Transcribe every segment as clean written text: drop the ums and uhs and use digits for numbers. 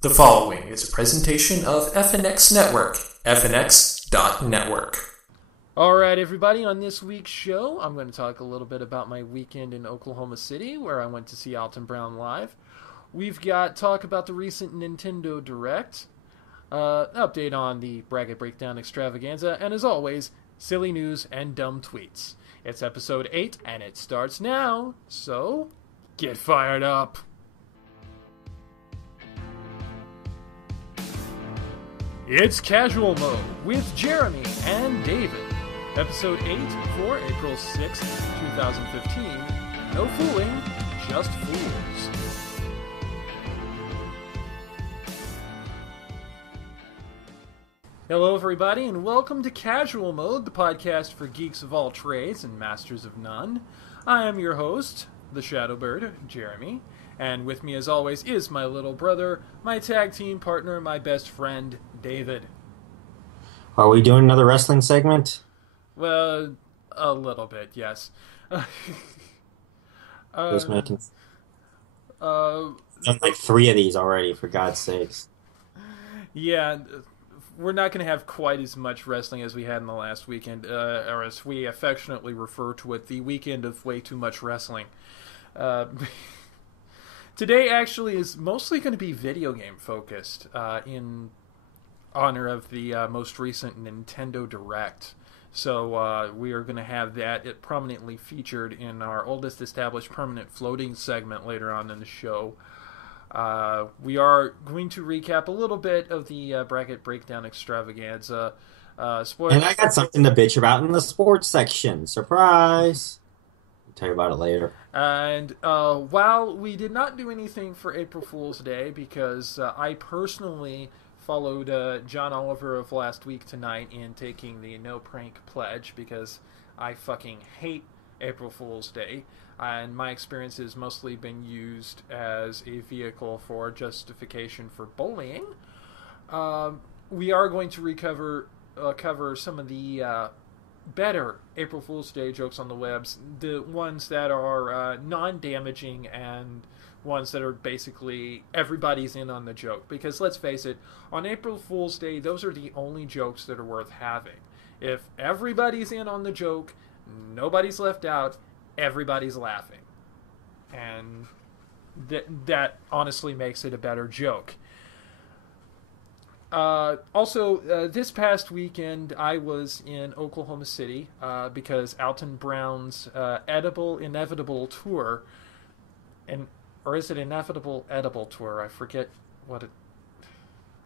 The following is a presentation of FNX Network, fnx.network. Alright everybody, on this week's show, I'm going to talk a little bit about my weekend in Oklahoma City, where I went to see Alton Brown live. We've got talk about the recent Nintendo Direct, update on the Bracket Breakdown Extravaganza, and as always, silly news and dumb tweets. It's episode 8, and it starts now, so get fired up! It's Casual Mode with Jeremy and David. Episode 8 for April 6th, 2015. No fooling, just fools. Hello everybody and welcome to Casual Mode, the podcast for geeks of all trades and masters of none. I am your host, the Shadowbird, Jeremy. And with me, as always, is my little brother, my tag team partner, my best friend, David. Are we doing another wrestling segment? Well, a little bit, yes. Just making. Done like 3 of these already, for God's sakes. Yeah, we're not going to have quite as much wrestling as we had in the last weekend, or as we affectionately refer to it, the weekend of way too much wrestling. Today actually is mostly going to be video game focused in honor of the most recent Nintendo Direct. So we are going to have that prominently featured in our oldest established permanent floating segment later on in the show. We are going to recap a little bit of the Bracket Breakdown Extravaganza. And I got something to bitch about in the sports section. Surprise! I'll tell you about it later. And while we did not do anything for April Fool's Day, because I personally followed John Oliver of last week tonight in taking the no prank pledge, because I fucking hate April Fool's Day, and my experience has mostly been used as a vehicle for justification for bullying. We are going to cover some of the better April Fool's Day jokes on the webs, the ones that are non-damaging and ones that are basically everybody's in on the joke. Because let's face it, on April Fool's Day, those are the only jokes that are worth having. If everybody's in on the joke, nobody's left out, everybody's laughing. And that honestly makes it a better joke. Also, this past weekend, I was in Oklahoma City because Alton Brown's Inevitable tour, or is it Inevitable Edible tour? I forget what it.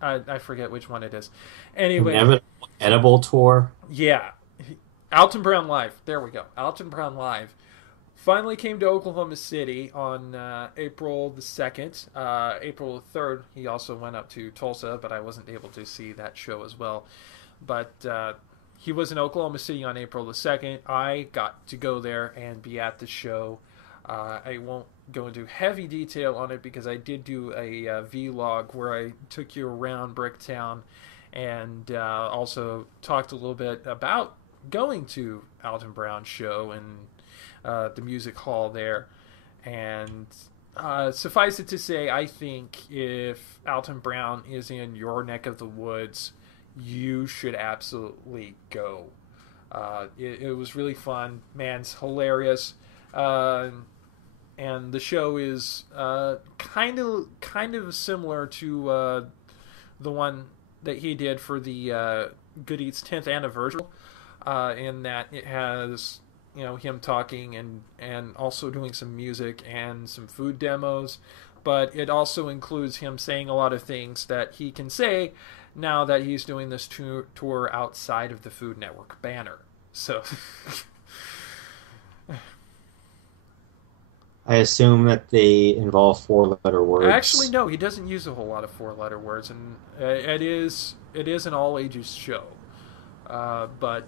I forget which one it is. Anyway, Inevitable Edible tour. Yeah, Alton Brown Live. There we go. Alton Brown Live finally came to Oklahoma City on April the 2nd. April the 3rd, he also went up to Tulsa, but I wasn't able to see that show as well. But he was in Oklahoma City on April the 2nd. I got to go there and be at the show. I won't go into heavy detail on it because I did do a vlog where I took you around Bricktown and also talked a little bit about going to Alton Brown's show and the music hall there. And suffice it to say, I think if Alton Brown is in your neck of the woods, you should absolutely go. It was really fun. Man's hilarious. And the show is kind of similar to the one that he did for the Good Eats 10th anniversary, in that it has him talking and also doing some music and some food demos, but it also includes him saying a lot of things that he can say now that he's doing this tour outside of the Food Network banner. So I assume that they involve 4-letter words. Actually, no, he doesn't use a whole lot of 4-letter words, and it is an all ages show. But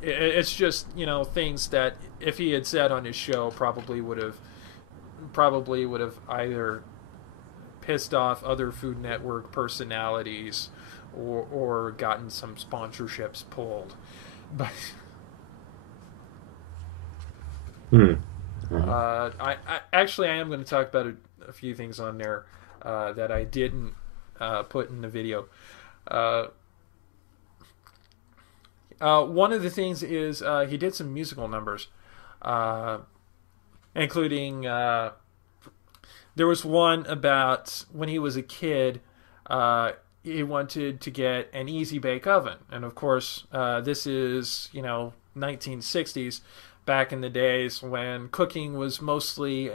it's just things that if he had said on his show probably would have either pissed off other Food Network personalities or gotten some sponsorships pulled. But I am going to talk about a few things on there that I didn't put in the video. One of the things is he did some musical numbers, including there was one about when he was a kid. He wanted to get an easy bake oven, and of course, this is 1960s, back in the days when cooking was mostly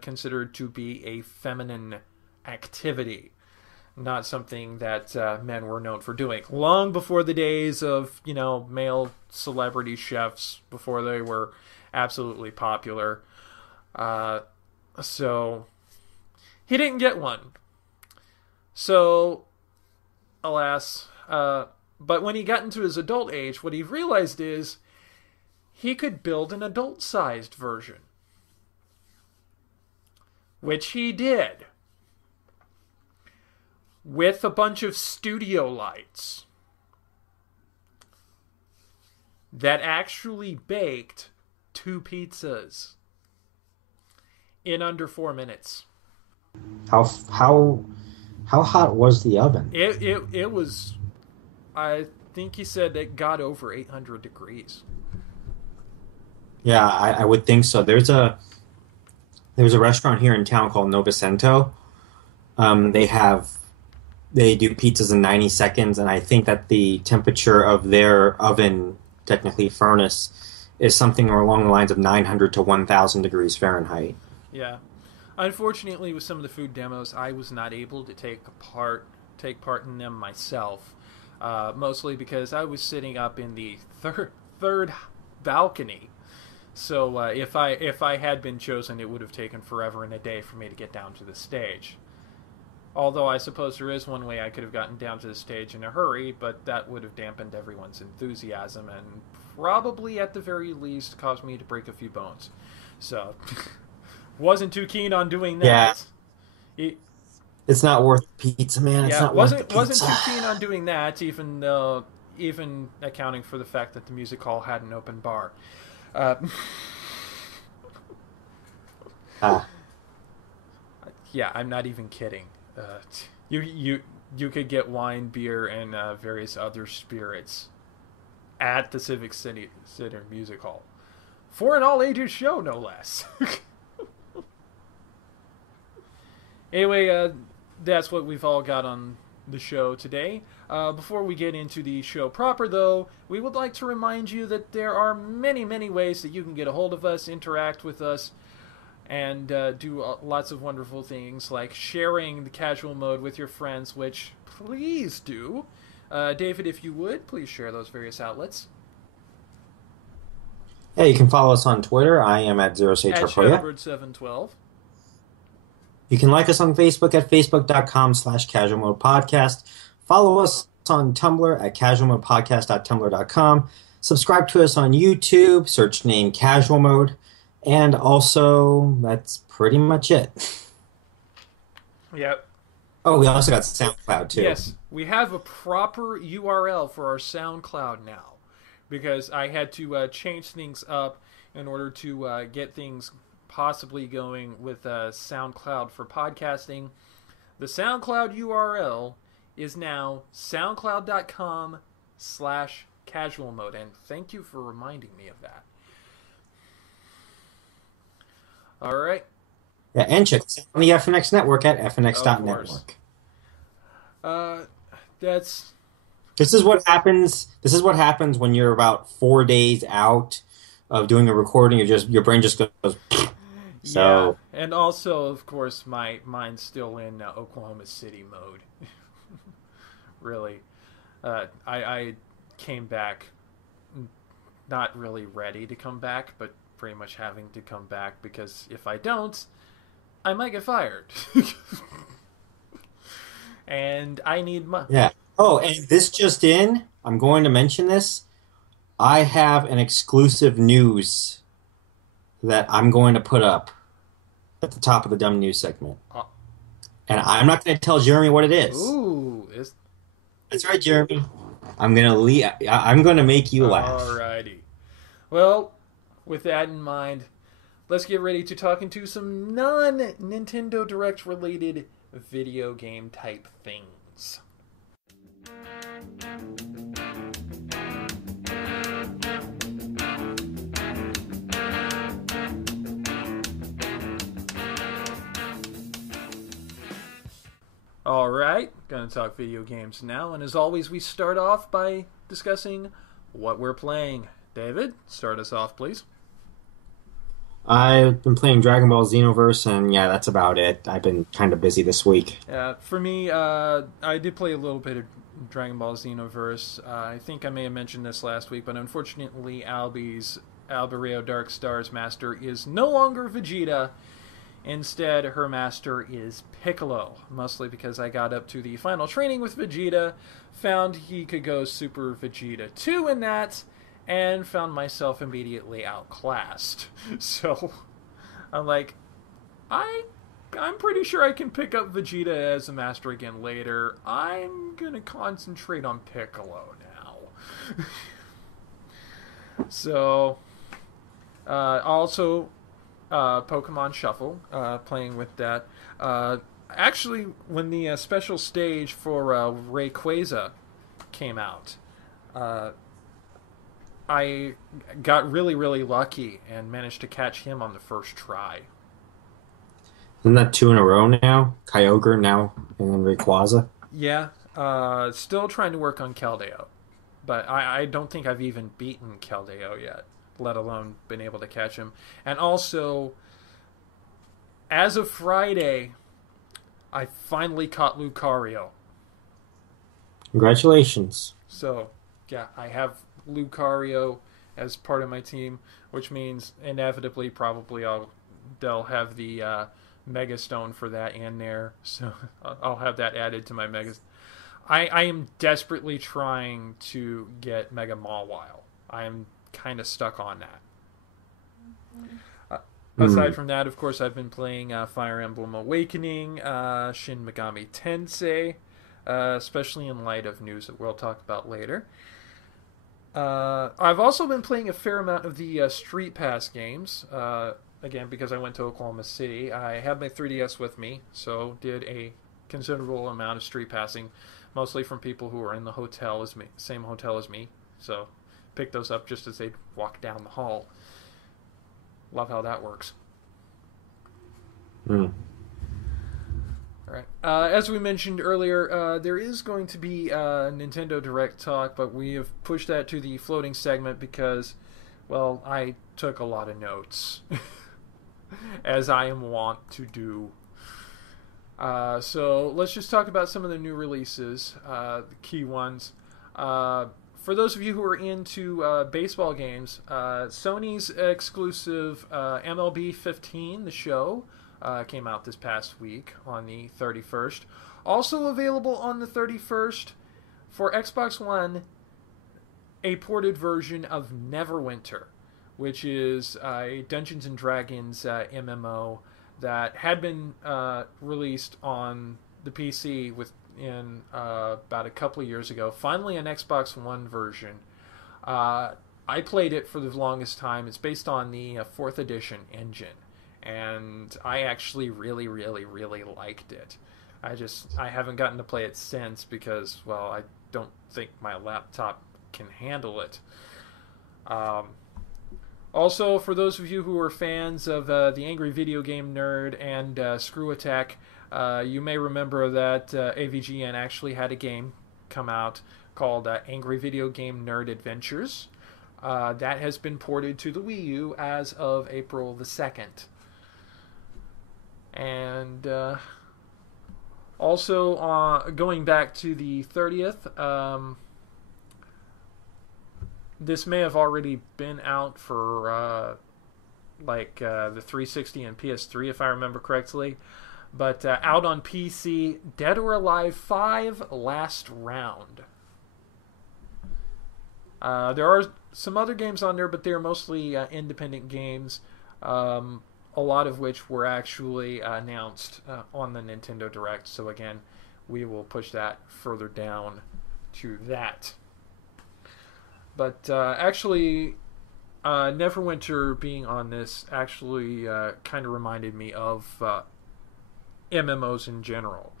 considered to be a feminine activity, not something that men were known for doing. Long before the days of male celebrity chefs, before they were absolutely popular. So he didn't get one. So, alas, but when he got into his adult age, what he realized is he could build an adult-sized version, which he did, with a bunch of studio lights that actually baked 2 pizzas in under 4 minutes. How hot was the oven? It was, I think he said it got over 800 degrees. Yeah, I would think so. There's a restaurant here in town called Novecento. They do pizzas in 90 seconds, and I think that the temperature of their oven, technically furnace, is something along the lines of 900 to 1,000 degrees Fahrenheit. Yeah. Unfortunately, with some of the food demos, I was not able to take part in them myself, mostly because I was sitting up in the third balcony. So if I had been chosen, it would have taken forever and a day for me to get down to the stage. Although I suppose there is one way I could have gotten down to the stage in a hurry, but that would have dampened everyone's enthusiasm and probably, at the very least, caused me to break a few bones. So, wasn't too keen on doing that. Yeah. It's not worth pizza, man. It's not worth the pizza. Wasn't too keen on doing that, even accounting for the fact that the music hall had an open bar. Yeah, I'm not even kidding. You could get wine, beer, and various other spirits at the Civic Center Music Hall for an all-ages show, no less. Anyway, that's what we've all got on the show today. Before we get into the show proper, though, we would like to remind you that there are many, many ways that you can get a hold of us, interact with us, and do lots of wonderful things like sharing the casual mode with your friends, which please do. David, if you would, please share those various outlets. Yeah, you can follow us on Twitter. I am at 0SageRapoya. You can like us on Facebook at facebook.com/casualmodepodcast. Follow us on Tumblr at casualmodepodcast.tumblr.com. Subscribe to us on YouTube, search name Casual Mode. And also, that's pretty much it. Yep. Oh, we also got SoundCloud, too. Yes, we have a proper URL for our SoundCloud now, because I had to change things up in order to get things possibly going with SoundCloud for podcasting. The SoundCloud URL is now soundcloud.com/casual mode, and thank you for reminding me of that. All right. Yeah, and check us out on the FNX network at fnx.network. This is what happens. This is what happens when you're about 4 days out of doing a recording. Your brain just goes. So. Yeah, and also, of course, my mind's still in Oklahoma City mode. Really, I came back, not really ready to come back, but pretty much having to come back because if I don't, I might get fired. And I need money. Yeah. Oh, and this just in, I'm going to mention this. I have an exclusive news that I'm going to put up at the top of the dumb news segment. And I'm not going to tell Jeremy what it is. Ooh, that's right, Jeremy. I'm going to make you laugh. Alrighty. Well, with that in mind, let's get ready to talk into some non-Nintendo Direct related video game type things. Alright, gonna talk video games now, and as always we start off by discussing what we're playing. David, start us off please. I've been playing Dragon Ball Xenoverse, and yeah, that's about it. I've been kind of busy this week. For me, I did play a little bit of Dragon Ball Xenoverse. I think I may have mentioned this last week, but unfortunately Alberio Dark Star's master is no longer Vegeta. Instead, her master is Piccolo, mostly because I got up to the final training with Vegeta, found he could go Super Vegeta 2 in that, and found myself immediately outclassed. So, I'm like, I'm pretty sure I can pick up Vegeta as a master again later. I'm gonna concentrate on Piccolo now. So, also... Pokemon Shuffle, playing with that. Actually, when the special stage for Rayquaza came out, I got really, really lucky and managed to catch him on the first try. Isn't that 2 in a row now? Kyogre now, and then Rayquaza? Yeah, still trying to work on Keldeo, but I don't think I've even beaten Keldeo yet, let alone been able to catch him. And also, as of Friday, I finally caught Lucario. Congratulations. So, yeah, I have Lucario as part of my team, which means inevitably probably they'll have the Mega Stone for that in there. So I'll have that added to my Mega. I am desperately trying to get Mega Mawile. I am kind of stuck on that. Aside from that, of course, I've been playing Fire Emblem Awakening, Shin Megami Tensei, especially in light of news that we'll talk about later. I've also been playing a fair amount of the Street Pass games, again, because I went to Oklahoma City. I had my 3DS with me, so did a considerable amount of Street Passing, mostly from people who were in the hotel as me, same hotel as me, so picked those up just as they'd walk down the hall. Love how that works. All right. As we mentioned earlier, there is going to be Nintendo Direct talk, but we have pushed that to the floating segment because, well, I took a lot of notes, as I am wont to do. So let's just talk about some of the new releases, the key ones. For those of you who are into baseball games, Sony's exclusive MLB 15, the show, came out this past week on the 31st. Also available on the 31st for Xbox One, a ported version of Neverwinter, which is a Dungeons & Dragons MMO that had been released on the PC about a couple of years ago. Finally, an Xbox One version. I played it for the longest time. It's based on the 4th edition engine, and I actually really, really, really liked it. I haven't gotten to play it since because, well, I don't think my laptop can handle it. Also, for those of you who are fans of the Angry Video Game Nerd and Screw Attack, you may remember that AVGN actually had a game come out called Angry Video Game Nerd Adventures. That has been ported to the Wii U as of April the 2nd. And also, going back to the 30th, this may have already been out for the 360 and PS3, if I remember correctly. But out on PC, Dead or Alive 5 Last Round. There are some other games on there, but they're mostly independent games, a lot of which were actually announced on the Nintendo Direct. So again, we will push that further down to that. But actually, Neverwinter being on this actually kind of reminded me of MMOs in general.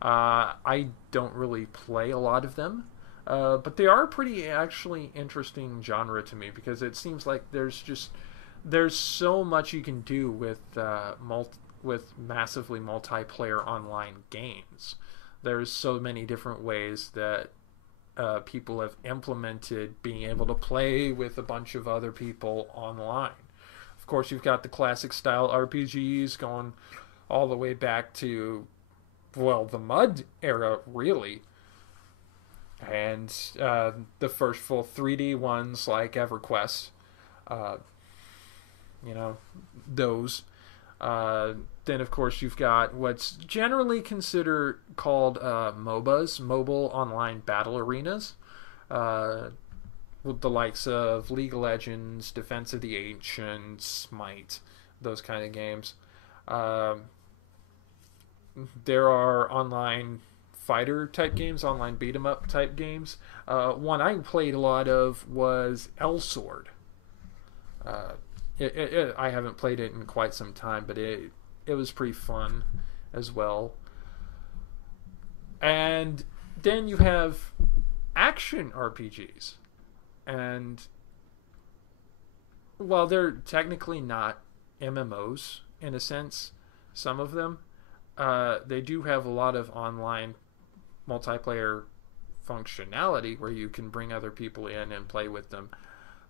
I don't really play a lot of them, but they are pretty actually interesting genre to me because it seems like there's so much you can do with massively multiplayer online games. There's so many different ways that people have implemented being able to play with a bunch of other people online. Of course, you've got the classic style RPGs going all the way back to, well, the Mud era, really. And the first full 3D ones like EverQuest. Uh, you know, those. Then, of course, you've got what's generally considered called MOBAs, Mobile Online Battle Arenas, with the likes of League of Legends, Defense of the Ancients, Smite, those kind of games. There are online fighter type games, online beat 'em up type games. One I played a lot of was L Sword. I haven't played it in quite some time, but it was pretty fun as well. And then you have action RPGs. And while they're technically not MMOs in a sense, some of them, they do have a lot of online multiplayer functionality where you can bring other people in and play with them.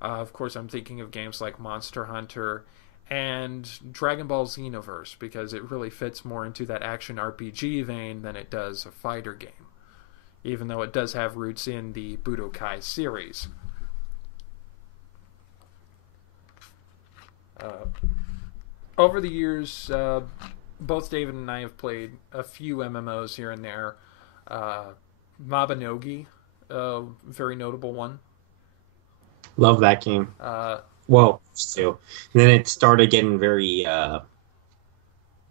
Of course, I'm thinking of games like Monster Hunter and Dragon Ball Xenoverse because it really fits more into that action RPG vein than it does a fighter game, even though it does have roots in the Budokai series. Over the years, both David and I have played a few MMOs here and there. Mabinogi, a very notable one. Love that game. Well, too. And then it started getting very,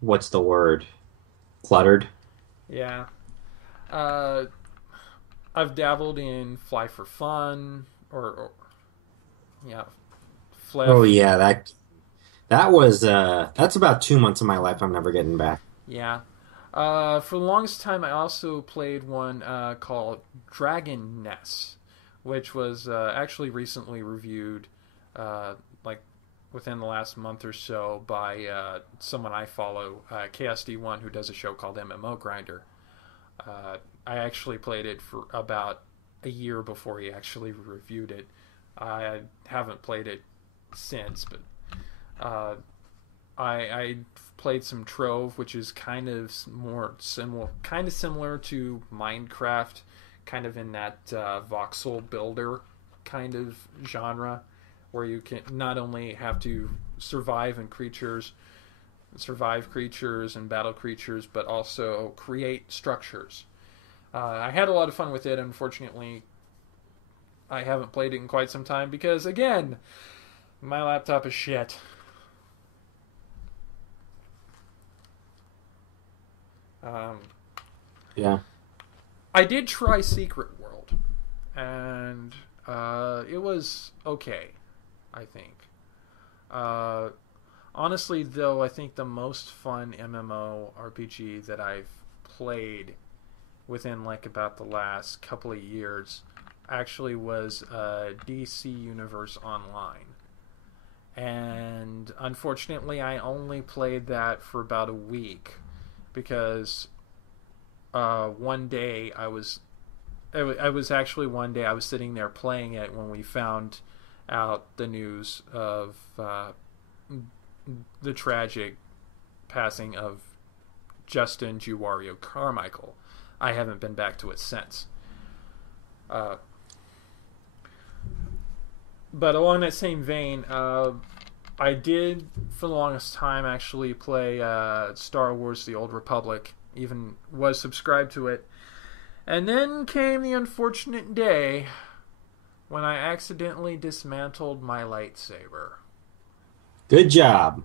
what's the word? Cluttered. Yeah. I've dabbled in Fly for Fun, or yeah, Fliff. Oh yeah, that was that's about 2 months of my life I'm never getting back. Yeah. For the longest time, I also played one called Dragon Nest, which was actually recently reviewed, like within the last month or so, by someone I follow, KSD1, who does a show called MMO Grinder. I actually played it for about a year before he actually reviewed it. I haven't played it since, but I played some Trove, which is kind of similar to Minecraft, kind of in that voxel builder kind of genre, where you can not only have to survive creatures and battle creatures, but also create structures. I had a lot of fun with it. Unfortunately, I haven't played it in quite some time because, again, my laptop is shit. Yeah. I did try Secret World, and it was okay, I think. Honestly, though, I think the most fun MMO RPG that I've played within like about the last couple of years actually was DC Universe Online. And unfortunately, I only played that for about a week because one day I was sitting there playing it when we found out the news of the tragic passing of Justin Juwario Carmichael. I haven't been back to it since. But along that same vein, I did, for the longest time, actually play Star Wars The Old Republic, even was subscribed to it. And then came the unfortunate day when I accidentally dismantled my lightsaber. Good job.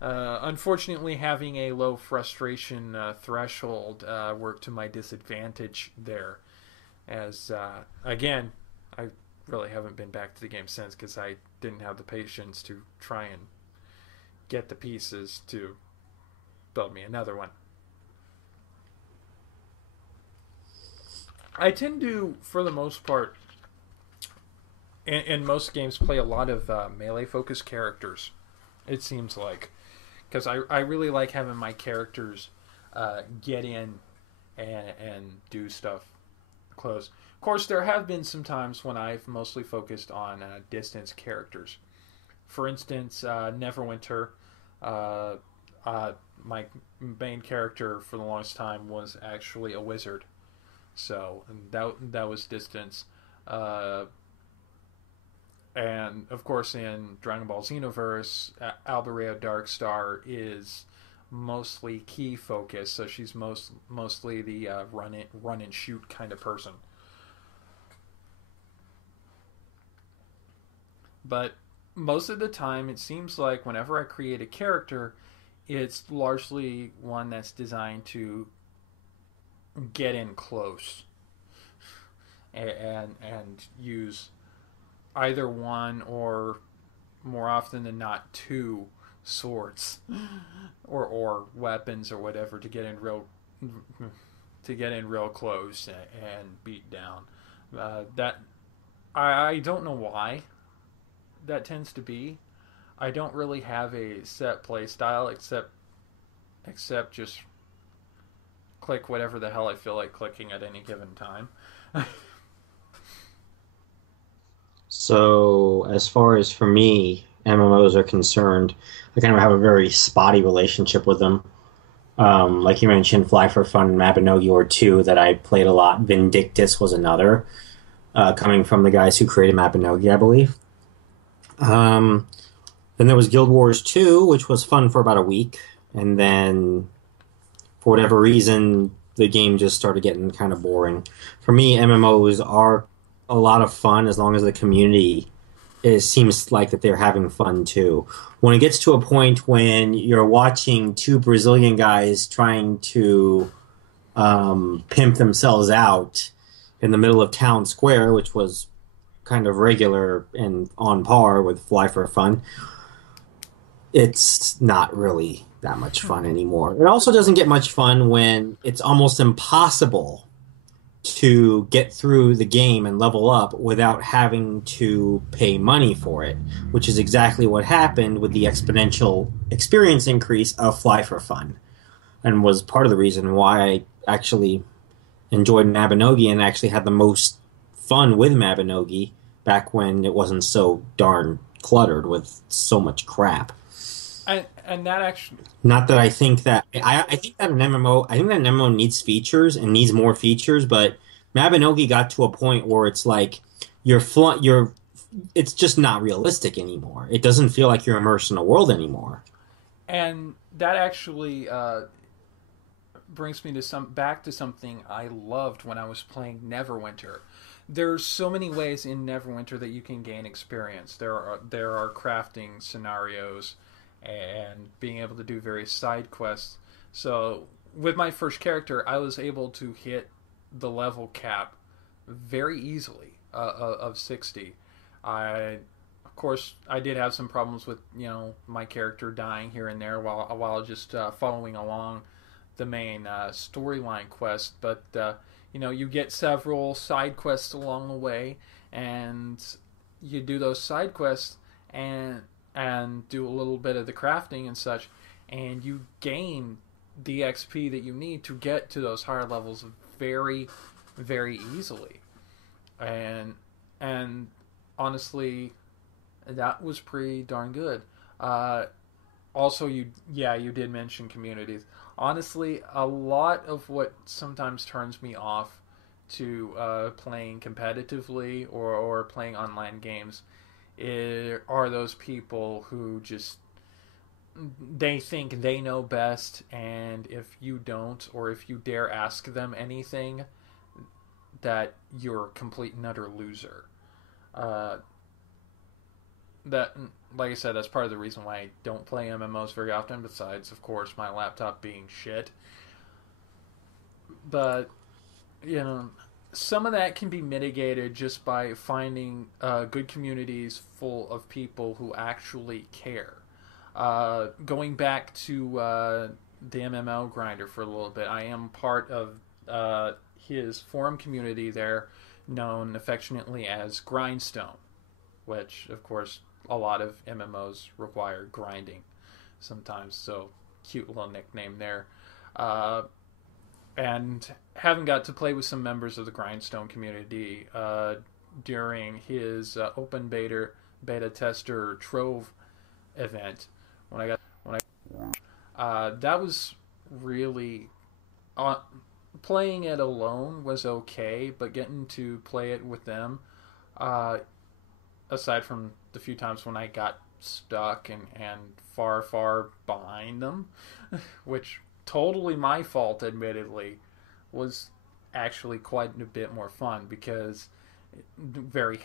Unfortunately, having a low frustration threshold worked to my disadvantage there. As, again, I really haven't been back to the game since because I didn't have the patience to try and get the pieces to build me another one. I tend to, for the most part, in most games, play a lot of melee-focused characters, it seems like. Because I really like having my characters get in and do stuff close. Of course, there have been some times when I've mostly focused on distance characters. For instance, Neverwinter, my main character for the longest time was actually a wizard. So that was distance. And of course, in Dragon Ball Xenoverse, Alberea Darkstar is mostly key focus, so she's mostly the run and shoot kind of person. But most of the time, it seems like whenever I create a character, it's largely one that's designed to get in close and use either one or more often than not two swords or weapons or whatever to get in real close and beat down. That I don't know why that tends to be. I don't really have a set play style except just click whatever the hell I feel like clicking at any given time. So, as far as for me, MMOs are concerned, I kind of have a very spotty relationship with them. Like you mentioned, Fly for Fun and Mabinogi were two that I played a lot. Vindictus was another, coming from the guys who created Mabinogi, I believe. Um, then there was Guild Wars 2, which was fun for about a week. And then, for whatever reason, the game just started getting kind of boring. For me, MMOs are a lot of fun as long as the community it seems like that they're having fun too. When it gets to a point when you're watching two Brazilian guys trying to pimp themselves out in the middle of town square, which was kind of regular and on par with Fly for Fun, it's not really that much fun anymore. It also doesn't get much fun when it's almost impossible to get through the game and level up without having to pay money for it, which is exactly what happened with the exponential experience increase of Fly for Fun, and was part of the reason why I actually enjoyed Mabinogi and actually had the most fun with Mabinogi back when it wasn't so darn cluttered with so much crap. And that actually, not that I think that I think that an MMO I think that an MMO needs features and needs more features, but Mabinogi got to a point where it's like you're it's just not realistic anymore. It doesn't feel like you're immersed in a world anymore. and that actually brings me to back to something I loved when I was playing Neverwinter. There's so many ways in Neverwinter that you can gain experience. There are crafting scenarios and being able to do various side quests. So with my first character, I was able to hit the level cap very easily of 60. Of course, I did have some problems with my character dying here and there while just following along the main storyline quest, but you get several side quests along the way, and you do those side quests and do a little bit of the crafting and such, and you gain the XP that you need to get to those higher levels very, very easily. And honestly, that was pretty darn good. Also, you did mention communities. Honestly, a lot of what sometimes turns me off to playing competitively or playing online games are those people who just they think they know best, and if you don't, or if you dare ask them anything, that you're a complete and utter loser. That, like I said, that's part of the reason why I don't play MMOs very often, besides, of course, my laptop being shit. But, some of that can be mitigated just by finding good communities full of people who actually care. Going back to the MMO grinder for a little bit. I am part of his forum community there, known affectionately as Grindstone, which, of course, a lot of MMOs require grinding sometimes. So, cute little nickname there. Uh, and having got to play with some members of the Grindstone community during his open beta tester Trove event, when that was really uh, playing it alone was okay, but getting to play it with them, uh, aside from the few times when I got stuck and far behind them, which totally my fault, admittedly, was actually quite a bit more fun because very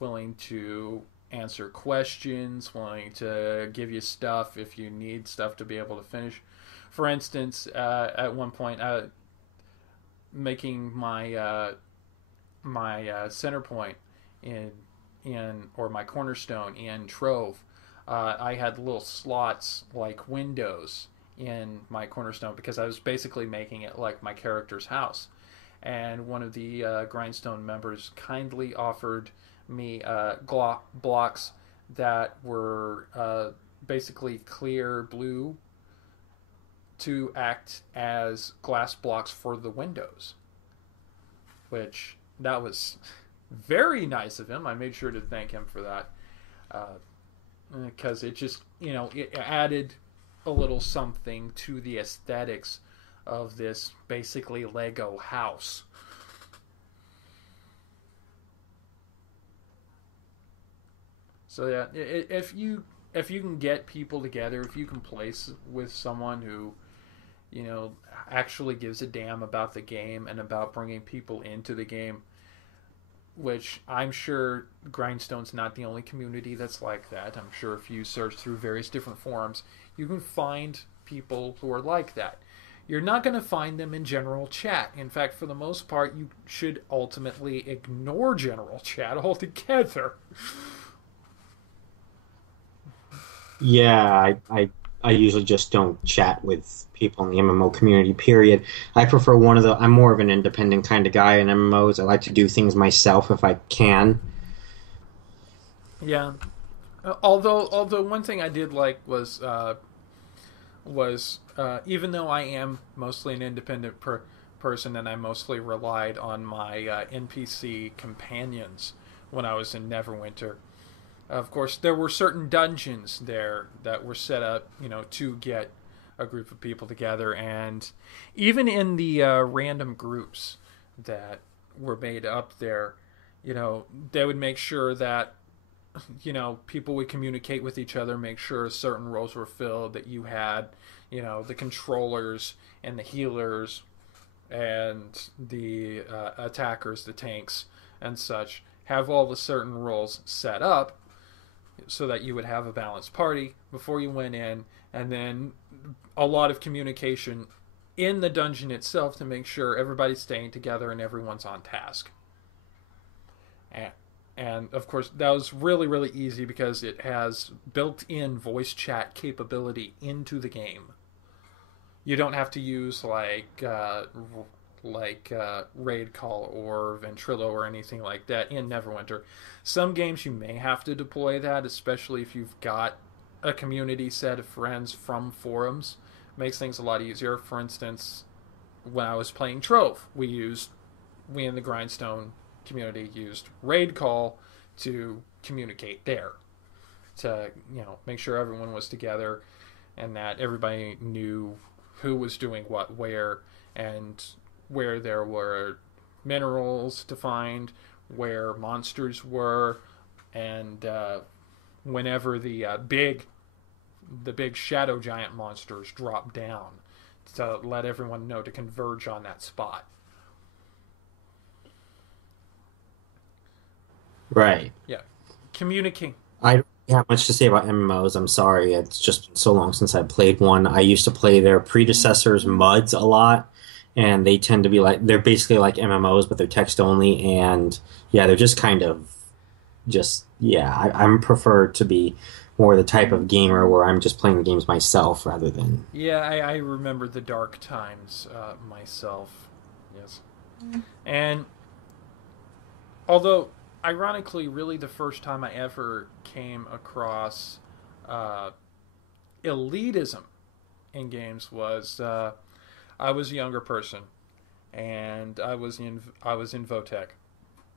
willing to answer questions, willing to give you stuff if you need stuff to be able to finish. For instance, at one point, making my center point in or my cornerstone in Trove, I had little slots like windows in my cornerstone because I was basically making it like my character's house. And one of the Grindstone members kindly offered me blocks that were basically clear blue to act as glass blocks for the windows, which that was very nice of him. I made sure to thank him for that because it just, it added a little something to the aesthetics of this basically Lego house. So yeah, if you can get people together, if you can place with someone who actually gives a damn about the game and about bringing people into the game, which I'm sure Grindstone's not the only community that's like that. I'm sure if you search through various different forums, you can find people who are like that. You're not going to find them in general chat. In fact, for the most part, you should ultimately ignore general chat altogether. Yeah, I usually just don't chat with people in the MMO community, period. I prefer I'm more of an independent kind of guy in MMOs. I like to do things myself if I can. Yeah. Although one thing I did like was even though I am mostly an independent person and I mostly relied on my NPC companions when I was in Neverwinter. Of course, there were certain dungeons there that were set up, to get a group of people together, and even in the random groups that were made up there, they would make sure that people would communicate with each other, make sure certain roles were filled, that you had, the controllers and the healers and the attackers, the tanks and such, have all the certain roles set up so that you would have a balanced party before you went in, and then a lot of communication in the dungeon itself to make sure everybody's staying together and everyone's on task. And of course, that was really, really easy because it has built-in voice chat capability into the game. You don't have to use Raid Call or Ventrilo or anything like that in Neverwinter. Some games you may have to deploy that, especially if you've got a community set of friends from forums. Makes things a lot easier. For instance, when I was playing Trove, we in the Grindstone community used Raid Call to communicate there, to make sure everyone was together and that everybody knew who was doing what where, and where there were minerals to find, where monsters were, and whenever the big shadow giant monsters drop down, to let everyone know to converge on that spot. Right. Yeah, communicate. I don't have much to say about MMOs. I'm sorry. It's just been so long since I played one. I used to play their predecessors, MUDs, a lot, and they tend to be they're basically like MMOs, but they're text only, and yeah, they're just kind of I'm preferred to be more the type of gamer where I'm just playing the games myself rather than. Yeah, I remember the dark times myself. Yes. And although, ironically, really the first time I ever came across uh, elitism in games was I was a younger person, and I was in Votech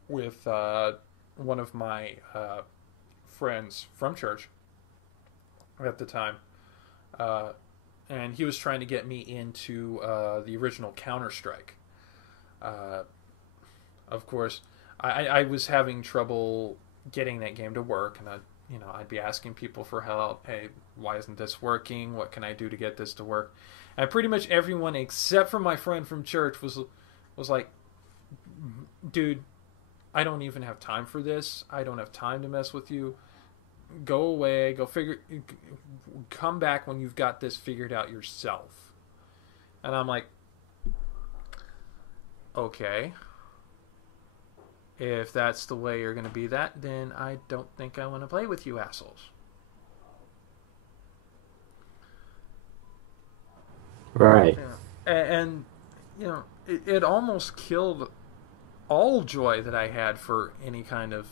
with one of my friends from church at the time, uh, and he was trying to get me into the original Counter Strike. Uh, of course, I was having trouble getting that game to work, and I'd be asking people for help. Hey, why isn't this working? What can I do to get this to work? And pretty much everyone except for my friend from church was like, dude, I don't even have time for this. I don't have time to mess with you. Go away. Come back when you've got this figured out yourself. And I'm like, okay. If that's the way you're going to be then I don't think I want to play with you assholes. Right. Yeah. And it almost killed all joy that I had for any kind of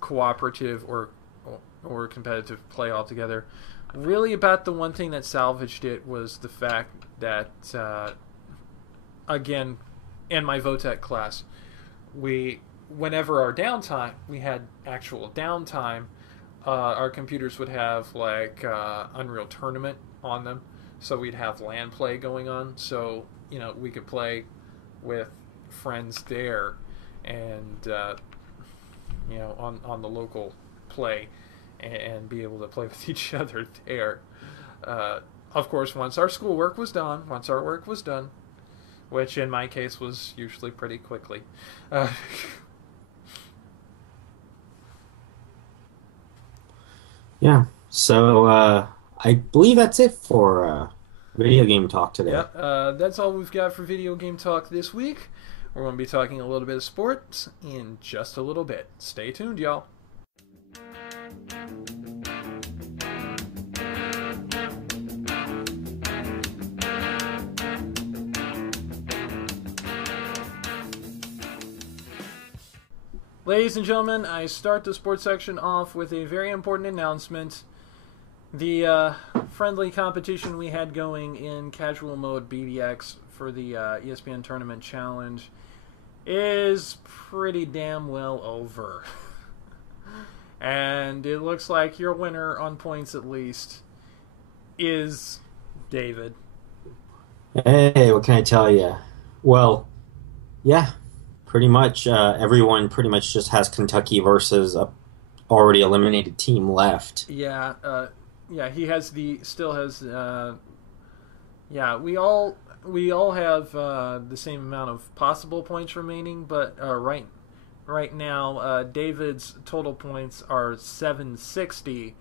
cooperative or competitive play altogether. Really, about the one thing that salvaged it was the fact that, again, in my Votech class, whenever we had actual downtime, our computers would have like Unreal Tournament on them, so we'd have LAN play going on. So we could play with friends there, and on the local play, and be able to play with each other there. Of course, once our work was done, which in my case was usually pretty quickly. Yeah. So I believe that's it for video game talk today. Yep, that's all we've got for video game talk this week. We're going to be talking a little bit of sports in just a little bit. Stay tuned, y'all. Ladies and gentlemen, I start the sports section off with a very important announcement. The friendly competition we had going in casual mode BBX for the ESPN Tournament Challenge is pretty damn well over. And it looks like your winner, on points at least, is David. Hey, what can I tell you? Well, yeah, pretty much everyone pretty much just has Kentucky versus a already eliminated team left. Yeah, he still has. Yeah, we all have the same amount of possible points remaining, but right now David's total points are 760,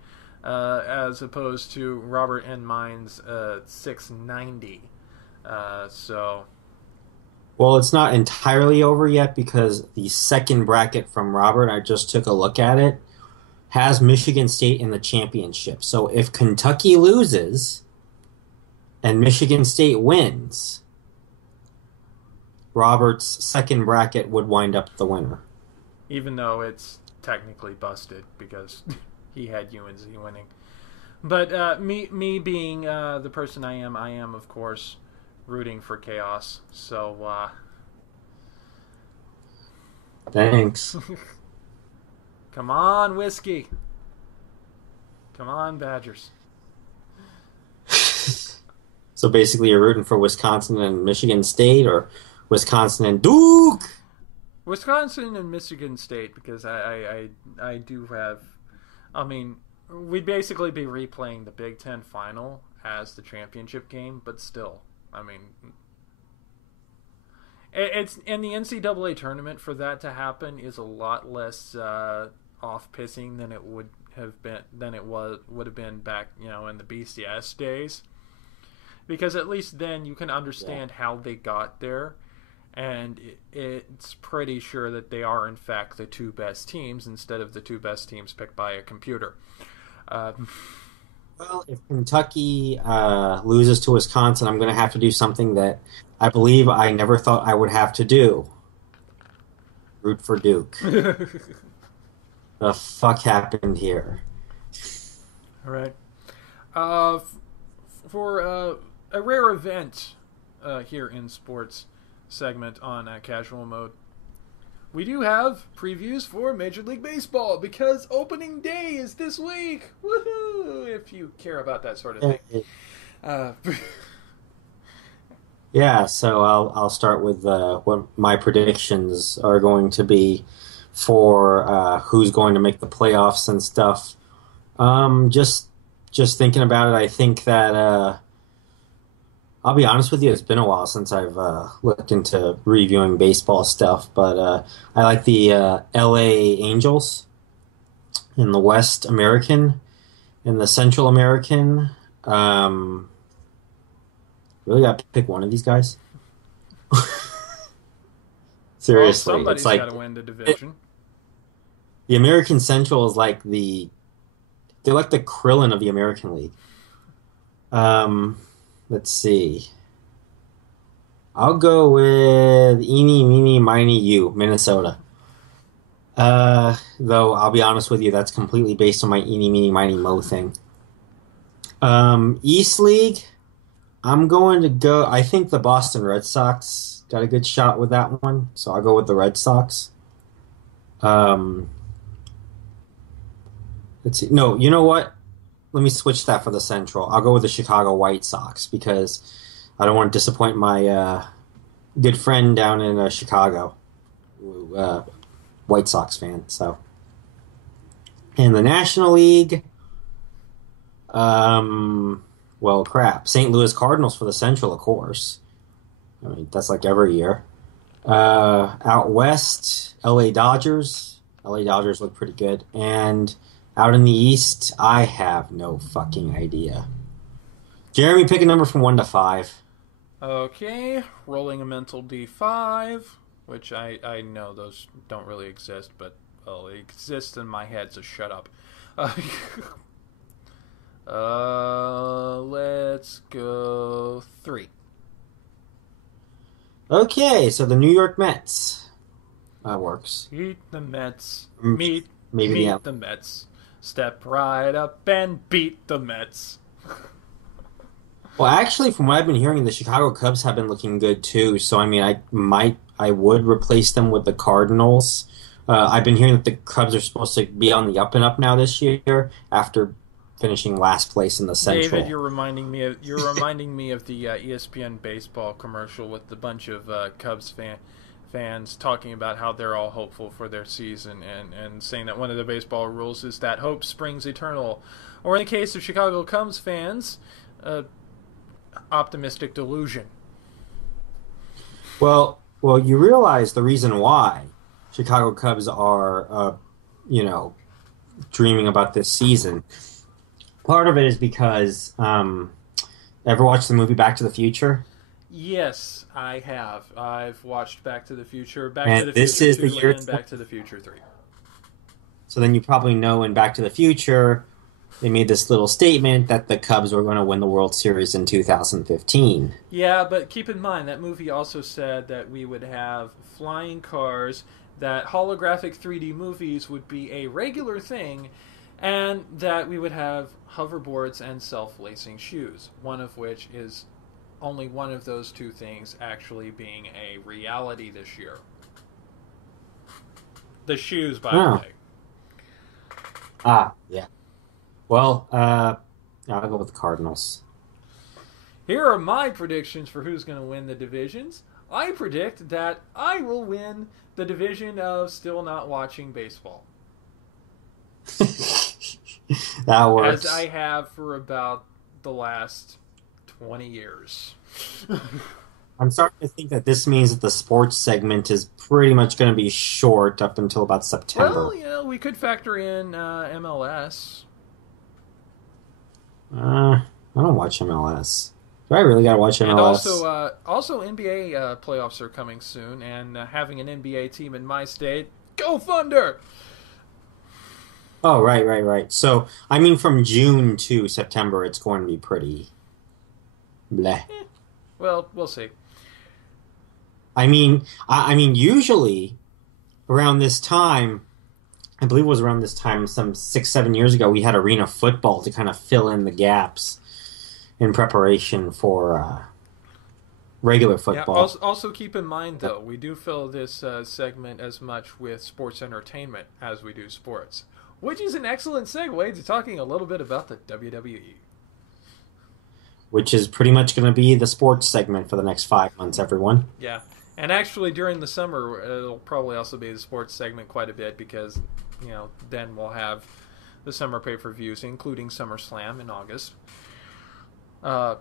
as opposed to Robert and mine's 690. So. Well, it's not entirely over yet because the second bracket from Robert, I just took a look at it, has Michigan State in the championship. So if Kentucky loses and Michigan State wins, Robert's second bracket would wind up the winner. Even though it's technically busted because he had UNC winning. But me being the person I am, of course, rooting for chaos. So, Thanks. come on, whiskey. Come on, Badgers. So basically, you're rooting for Wisconsin and Michigan State, or Wisconsin and Duke? Wisconsin and Michigan State, because I do have. I mean, we'd basically be replaying the Big Ten final as the championship game, but still, I mean, it's in the NCAA tournament. For that to happen is a lot less off-pissing than it would have been would have been back in the BCS days, because at least then you can understand how they got there, and it's pretty sure that they are in fact the two best teams instead of the two best teams picked by a computer. Um, Well, if Kentucky loses to Wisconsin, I'm going to have to do something that I believe I never thought I would have to do. Root for Duke. The fuck happened here? all right. Uh, for a rare event here in sports segment on casual mode, we do have previews for Major League Baseball because opening day is this week. Woohoo! If you care about that sort of thing. Uh, Yeah, so I'll start with what my predictions are going to be for who's going to make the playoffs and stuff. Just thinking about it, I think that I'll be honest with you, it's been a while since I've looked into reviewing baseball stuff, but I like the LA Angels in the West American, in the Central American. Um, really got to pick one of these guys. well, Seriously, it's somebody's got like to win the division. the American Central is like they're like the Krillin of the American League. Um, let's see. I'll go with eeny, meeny, miny, you, Minnesota. Though I'll be honest with you, that's completely based on my eeny, meeny, miny, mo thing. East League, I'm going to go. I think the Boston Red Sox got a good shot with that one, so I'll go with the Red Sox. Um, let's see. No, you know what? Let me switch that for the Central. I'll go with the Chicago White Sox because I don't want to disappoint my good friend down in Chicago, White Sox fan. So, in the National League, well, crap. St. Louis Cardinals for the Central, of course. I mean, that's like every year. Out west, LA Dodgers. LA Dodgers look pretty good. And out in the East, I have no fucking idea. Jeremy, pick a number from 1 to 5. Okay, rolling a mental D5, which I know those don't really exist, but well, they exist in my head, so shut up. Let's go 3. Okay, so the New York Mets. That works. Eat the Mets. Maybe Meet the Mets. Step right up and beat the Mets. Well, actually, from what I've been hearing, the Chicago Cubs have been looking good too. So, I mean, I would replace them with the Cardinals. I've been hearing that the Cubs are supposed to be on the up and up now this year after finishing last place in the Central. David, you're reminding me of the ESPN baseball commercial with a bunch of Cubs fans talking about how they're all hopeful for their season and saying that one of the baseball rules is that hope springs eternal. Or in the case of Chicago Cubs fans, optimistic delusion. Well, you realize the reason why Chicago Cubs are, dreaming about this season. Part of it is because, ever watched the movie Back to the Future? Yes, I have. I've watched Back to the Future, And this is the year and Back to the Future 3. So then you probably know in Back to the Future, they made this little statement that the Cubs were going to win the World Series in 2015. Yeah, but keep in mind, that movie also said that we would have flying cars, that holographic 3D movies would be a regular thing, and that we would have hoverboards and self-lacing shoes, one of which is only one of those two things actually being a reality this year. The shoes, by the way. Ah, yeah. Well, I'll go with the Cardinals. Here are my predictions for who's going to win the divisions. I predict that I will win the division of still not watching baseball. That works. As I have for about the last 20 years. I'm starting to think that this means that the sports segment is pretty much going to be short up until about September. Well, we could factor in MLS. I don't watch MLS. Do I really got to watch MLS? And also NBA playoffs are coming soon, and having an NBA team in my state, go Thunder! Oh, right, right, right. So, I mean, from June to September, it's going to be pretty bleh. Well, we'll see. I mean, usually around this time, I believe it was around this time, some 6, 7 years ago, we had arena football to kind of fill in the gaps in preparation for regular Yeah. football. Also keep in mind though, we do fill this segment as much with sports entertainment as we do sports, which is an excellent segue to talking a little bit about the WWE. Which is pretty much going to be the sports segment for the next 5 months, everyone. Yeah. And actually, during the summer, it'll probably also be the sports segment quite a bit because, then we'll have the summer pay per views, including SummerSlam in August. Uh,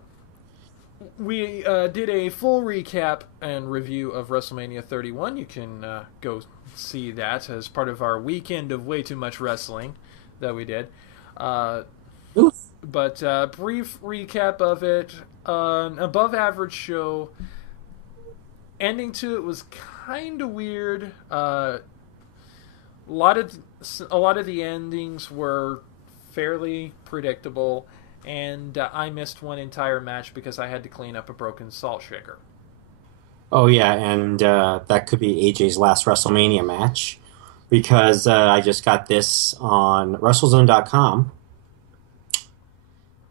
we did a full recap and review of WrestleMania 31. You can go see that as part of our weekend of way too much wrestling that we did. Uh, Oof. but brief recap of it. An above average show. Ending to it was kind of weird. A lot of the endings were fairly predictable, and I missed one entire match because I had to clean up a broken salt shaker. Oh, yeah, and that could be AJ's last WrestleMania match because I just got this on WrestleZone.com.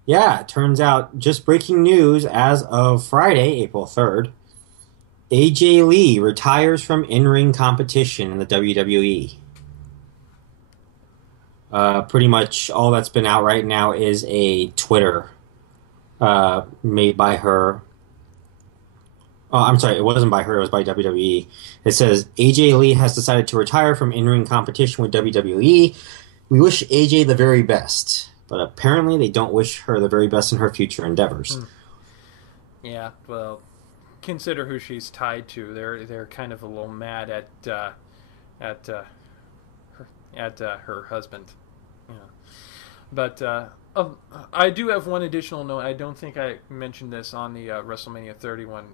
Yeah, it turns out, just breaking news as of Friday, April 3rd, AJ Lee retires from in-ring competition in the WWE. Pretty much all that's been out right now is a Twitter made by her. Oh, I'm sorry, it wasn't by her, it was by WWE. It says, AJ Lee has decided to retire from in-ring competition with WWE. We wish AJ the very best, but apparently they don't wish her the very best in her future endeavors. Yeah, well, consider who she's tied to. They're kind of a little mad at her husband. Yeah. But I do have one additional note. I don't think I mentioned this on the WrestleMania 31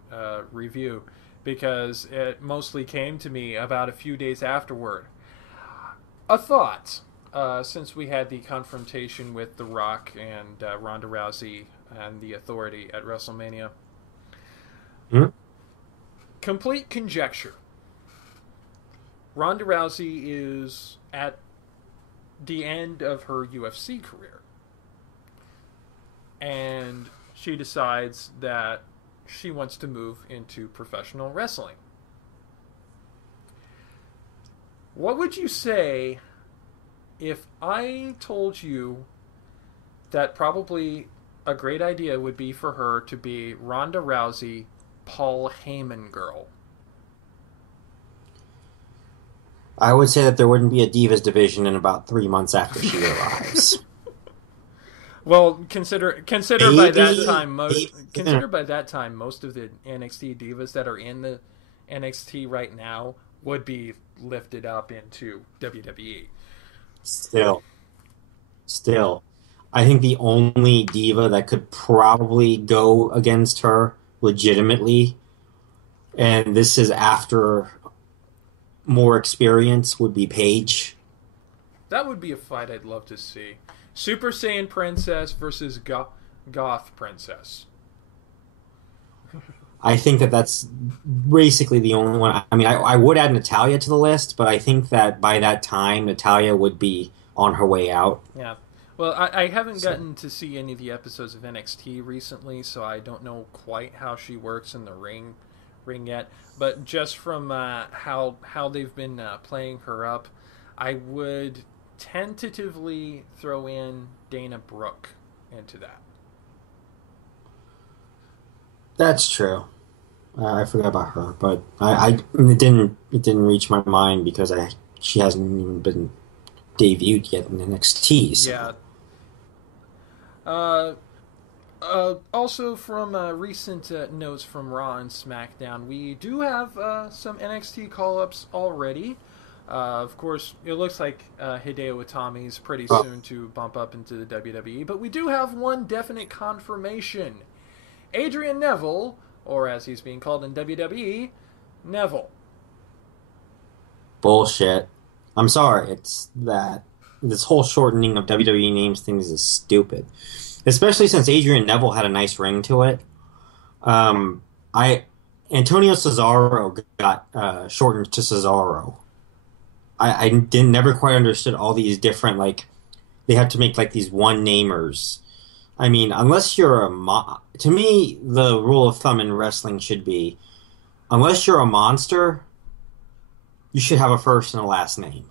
review because it mostly came to me about a few days afterward. A thought, since we had the confrontation with The Rock and Ronda Rousey and the Authority at WrestleMania. Hmm? Complete conjecture. Ronda Rousey is at the end of her UFC career. And she decides that she wants to move into professional wrestling. What would you say if I told you that probably a great idea would be for her to be Ronda Rousey, Paul Heyman girl? I would say that there wouldn't be a Divas division in about 3 months after she arrives. Well, consider by that time most of the NXT divas that are in the NXT right now would be lifted up into WWE. Still, I think the only diva that could probably go against her legitimately, and this is after more experience, would be Paige. That would be a fight I'd love to see. Super Saiyan Princess versus Goth Princess. I think that that's basically the only one. I mean, I would add Natalia to the list, but I think that by that time, Natalia would be on her way out. Yeah. Well, I haven't gotten to see any of the episodes of NXT recently, so I don't know quite how she works in the ring yet. But just from how they've been playing her up, I would tentatively throw in Dana Brooke into that. That's true. I forgot about her, but it didn't reach my mind because she hasn't even been debuted yet in NXT. So. Yeah. Also, from recent notes from Raw and SmackDown, we do have some NXT call-ups already. Of course, it looks like Hideo Itami's pretty soon to bump up into the WWE, but we do have one definite confirmation. Adrian Neville, or as he's being called in WWE, Neville. Bullshit. I'm sorry, it's that. this whole shortening of WWE names things is stupid, especially since Adrian Neville had a nice ring to it. I Antonio Cesaro got shortened to Cesaro. I didn't never quite understood all these different like they have to make like these one namers. I mean, unless you're to me, the rule of thumb in wrestling should be unless you're a monster, you should have a first and a last name.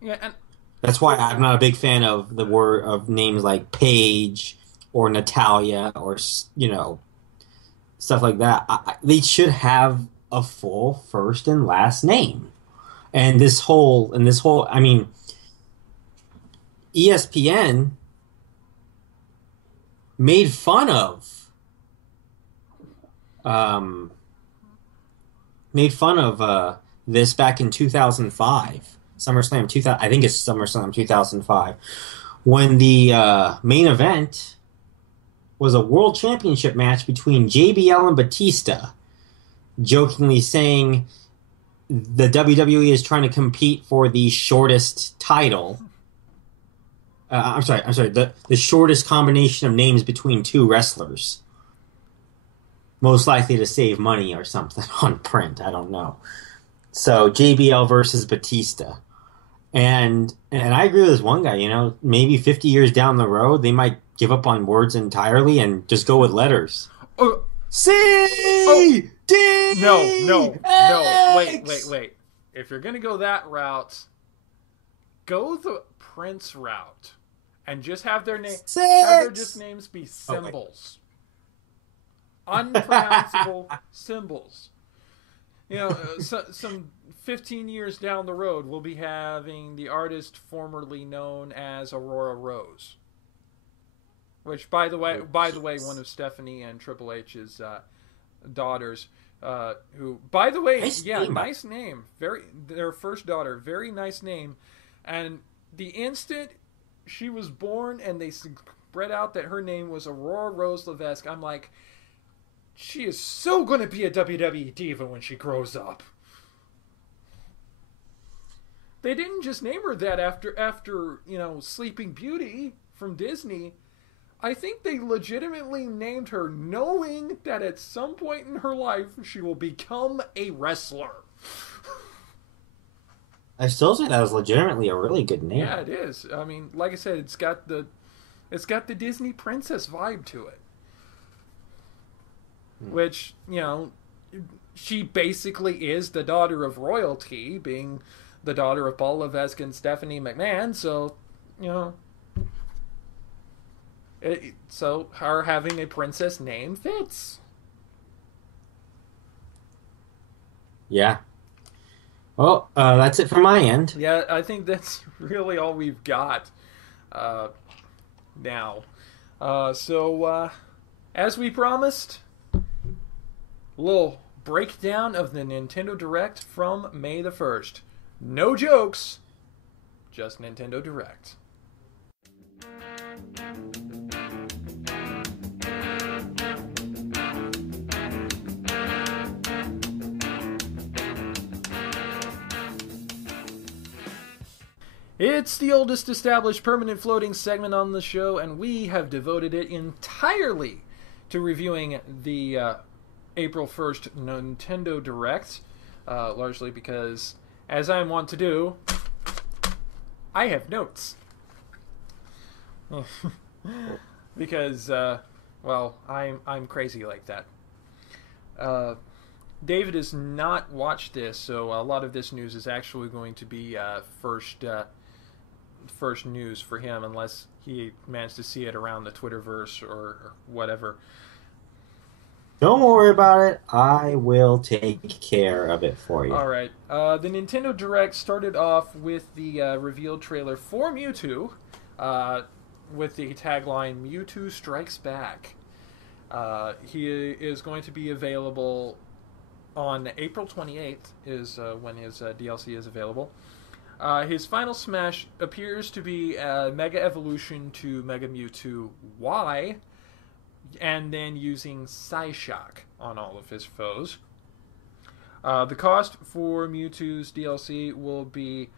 Yeah, and That's why I'm not a big fan of the word of names like Paige or Natalia or stuff like that. They should have a full first and last name. I mean, ESPN made fun of um, this back in 2005, SummerSlam 2000. I think it's SummerSlam 2005, when the main event was a world championship match between JBL and Batista, jokingly saying the WWE is trying to compete for the shortest title. I'm sorry. The shortest combination of names between two wrestlers, most likely to save money or something on print. I don't know. So JBL versus Batista, and I agree with this one guy. Maybe 50 years down the road, they might give up on words entirely and just go with letters. oh, C D no, X! wait. If you're gonna go that route, go the Prince route, and just have their just names be symbols, unpronounceable symbols. Some 15 years down the road, we'll be having the artist formerly known as Aurora Rose, which, by the way, one of Stephanie and Triple H's daughters, who, by the way, nice name. Their first daughter, very nice name, and the instant she was born and they spread out that her name was Aurora Rose Levesque, I'm like, she is so going to be a WWE diva when she grows up. They didn't just name her that after Sleeping Beauty from Disney. I think they legitimately named her knowing that at some point in her life she will become a wrestler. I still think that was legitimately a really good name. Yeah, it is. I mean, like I said, it's got the Disney princess vibe to it. Which, she basically is the daughter of royalty, being the daughter of Paul Levesque and Stephanie McMahon, so, so her having a princess name fits. Yeah. Well, that's it from my end. Yeah, I think that's really all we've got now. So, as we promised, a little breakdown of the Nintendo Direct from May the 1st. No jokes, just Nintendo Direct. It's the oldest established permanent floating segment on the show, and we have devoted it entirely to reviewing the April 1st Nintendo Direct, largely because, as I want to do, I have notes. Because, I'm crazy like that. David has not watched this, so a lot of this news is actually going to be first news for him, unless he managed to see it around the Twitterverse or whatever. Don't worry about it. I will take care of it for you. All right. The Nintendo Direct started off with the revealed trailer for Mewtwo, with the tagline "Mewtwo Strikes Back." He is going to be available on April 28th. Is when his DLC is available. His final smash appears to be Mega Evolution to Mega Mewtwo Y, and then using Psyshock on all of his foes. The cost for Mewtwo's DLC will be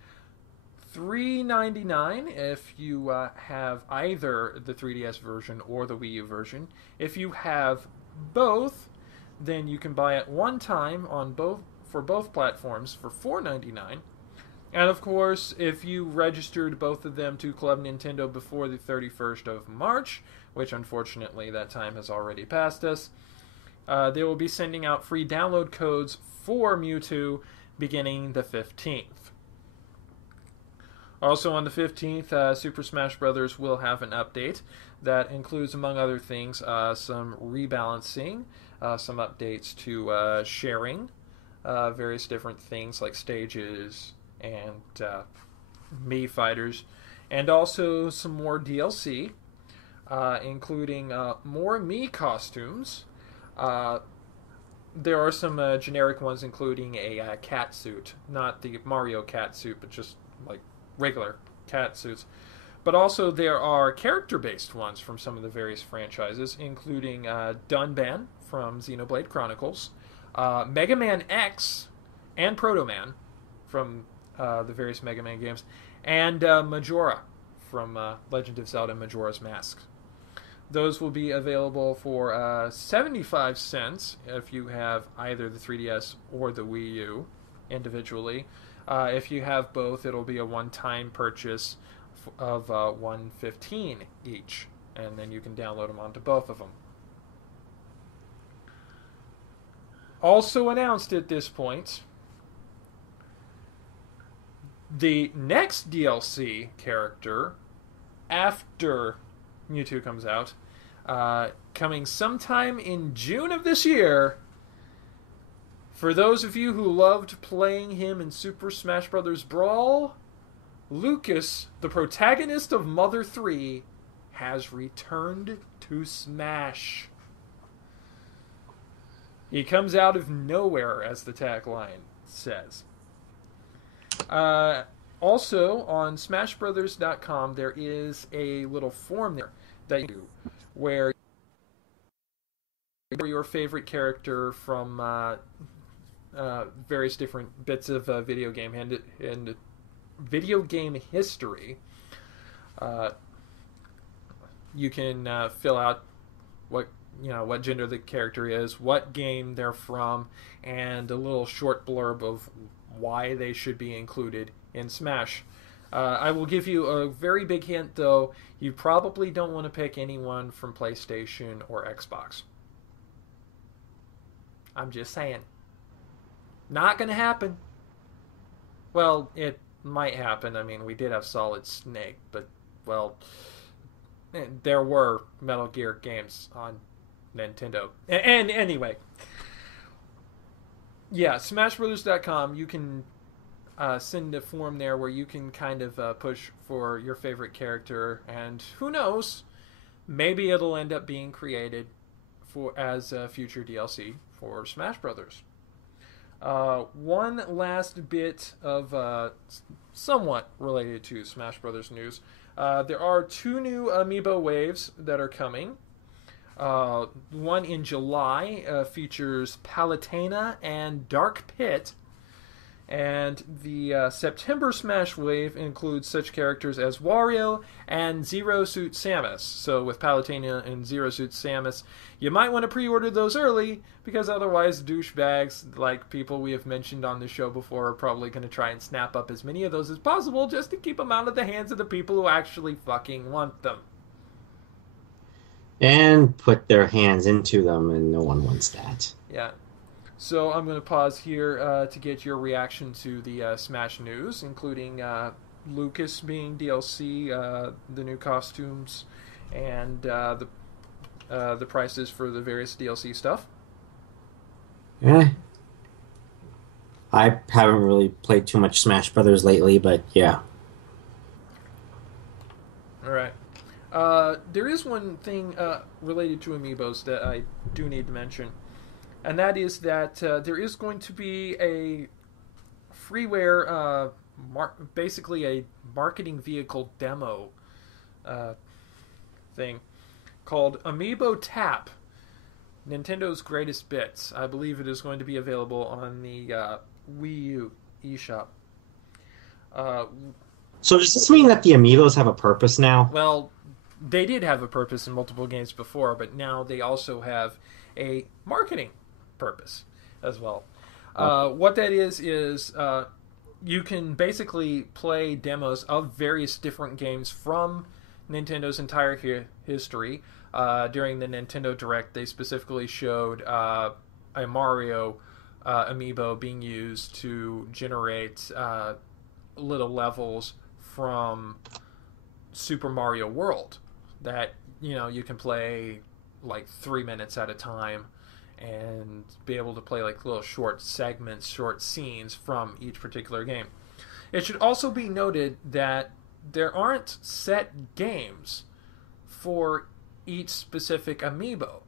$3.99 if you have either the 3DS version or the Wii U version. If you have both, then you can buy it one time on both platforms for $4.99. And of course, if you registered both of them to Club Nintendo before the 31st of March, which unfortunately that time has already passed us, they will be sending out free download codes for Mewtwo beginning the 15th. Also on the 15th, Super Smash Bros. Will have an update that includes, among other things, some rebalancing, some updates to sharing, various different things like stages and Mii fighters, and also some more DLC, including more Mii costumes. There are some generic ones, including a cat suit, not the Mario cat suit, but just like regular cat suits. But also there are character-based ones from some of the various franchises, including Dunban from Xenoblade Chronicles, Mega Man X and Proto Man from the various Mega Man games, and Majora from Legend of Zelda Majora's Mask. Those will be available for 75 cents if you have either the 3DS or the Wii U individually. If you have both, it'll be a one-time purchase of $1.15 each, and then you can download them onto both of them. Also announced at this point, the next DLC character after Mewtwo comes out, coming sometime in June of this year. For those of you who loved playing him in Super Smash Bros. Brawl, Lucas, the protagonist of Mother 3, has returned to Smash. He comes out of nowhere, as the tagline says. Also, on SmashBrothers.com, there is a little form there that you do where your favorite character from various different bits of video game and video game history. You can fill out what gender the character is, what game they're from, and a little short blurb of why they should be included in Smash. I will give you a very big hint, though. You probably don't want to pick anyone from PlayStation or Xbox. I'm just saying. Not going to happen. Well, it might happen. I mean, we did have Solid Snake, but, well, there were Metal Gear games on Nintendo. And anyway, yeah, SmashBrothers.com, you can send a form there where you can kind of push for your favorite character, and who knows, maybe it'll end up being created as a future DLC for Smash Brothers. One last bit of somewhat related to Smash Brothers news. There are 2 new amiibo waves that are coming. One in July features Palutena and Dark Pit, and the September Smash wave includes such characters as Wario and Zero Suit Samus. So with Palutena and Zero Suit Samus, you might want to pre-order those early, because otherwise douchebags like people we have mentioned on the show before are probably going to try and snap up as many of those as possible just to keep them out of the hands of the people who actually fucking want them. And put their hands into them, and no one wants that. Yeah. So I'm going to pause here to get your reaction to the Smash news, including Lucas being DLC, the new costumes, and the prices for the various DLC stuff. I haven't really played too much Smash Brothers lately, but yeah. All right. There is one thing related to Amiibos that I do need to mention, and that is that there is going to be a freeware, basically a marketing vehicle demo thing called Amiibo Tap, Nintendo's Greatest Bits. I believe it is going to be available on the Wii U eShop. So does this mean that the amiibos have a purpose now? Well, they did have a purpose in multiple games before, but now they also have a marketing purpose as well. What that is you can basically play demos of various different games from Nintendo's entire history. During the Nintendo Direct, they specifically showed a Mario amiibo being used to generate little levels from Super Mario World that you can play like 3 minutes at a time and be able to play like little short segments, short scenes from each particular game. It should also be noted that there aren't set games for each specific amiibo.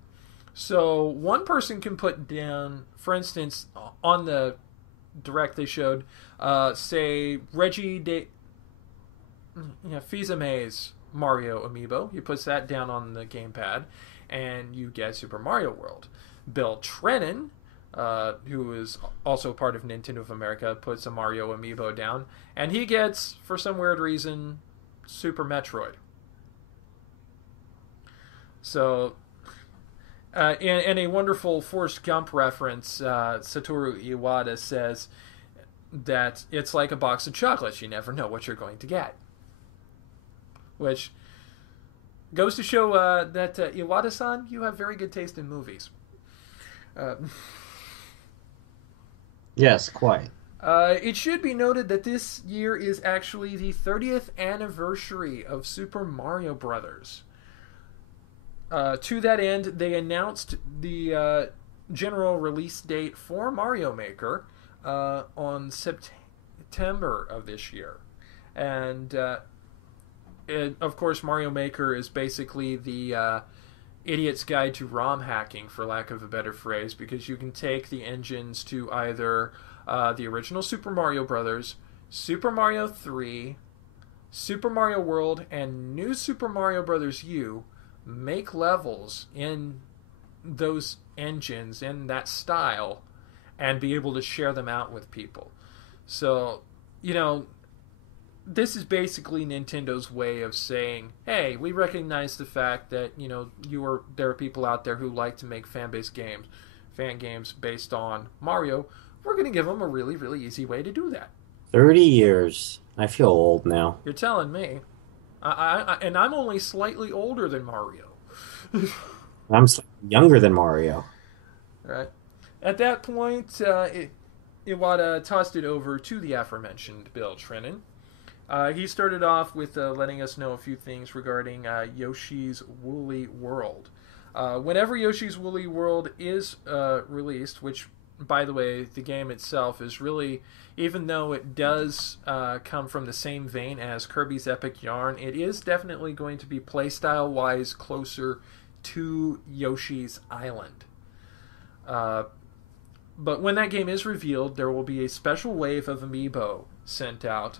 So one person can put down, for instance, on the Direct they showed, say Reggie de Fils-Aimé's Mario amiibo. He puts that down on the gamepad, and you get Super Mario World. Bill Trennan, who is also part of Nintendo of America, puts a Mario amiibo down, and he gets, for some weird reason, Super Metroid. So, in a wonderful Forrest Gump reference, Satoru Iwata says that it's like a box of chocolates. You never know what you're going to get. Which goes to show that Iwata-san, you have very good taste in movies. Yes, quite. It should be noted that this year is actually the 30th anniversary of Super Mario Brothers. To that end, they announced the general release date for Mario Maker on September of this year. And, of course, Mario Maker is basically the idiot's guide to ROM hacking, for lack of a better phrase, because you can take the engines to either the original Super Mario Brothers, Super Mario 3, Super Mario World, and New Super Mario Bros. U, make levels in those engines, in that style, and be able to share them out with people. So, this is basically Nintendo's way of saying, hey, we recognize the fact that, there are people out there who like to make fan games based on Mario. We're going to give them a really, really easy way to do that. 30 years. I feel old now. You're telling me. And I'm only slightly older than Mario. I'm younger than Mario. Right. At that point, Iwata tossed it over to the aforementioned Bill Trennan. He started off with letting us know a few things regarding Yoshi's Woolly World. Whenever Yoshi's Woolly World is released, which, by the way, the game itself is really, even though it does come from the same vein as Kirby's Epic Yarn, it is definitely going to be playstyle-wise closer to Yoshi's Island. But when that game is revealed, there will be a special wave of amiibo sent out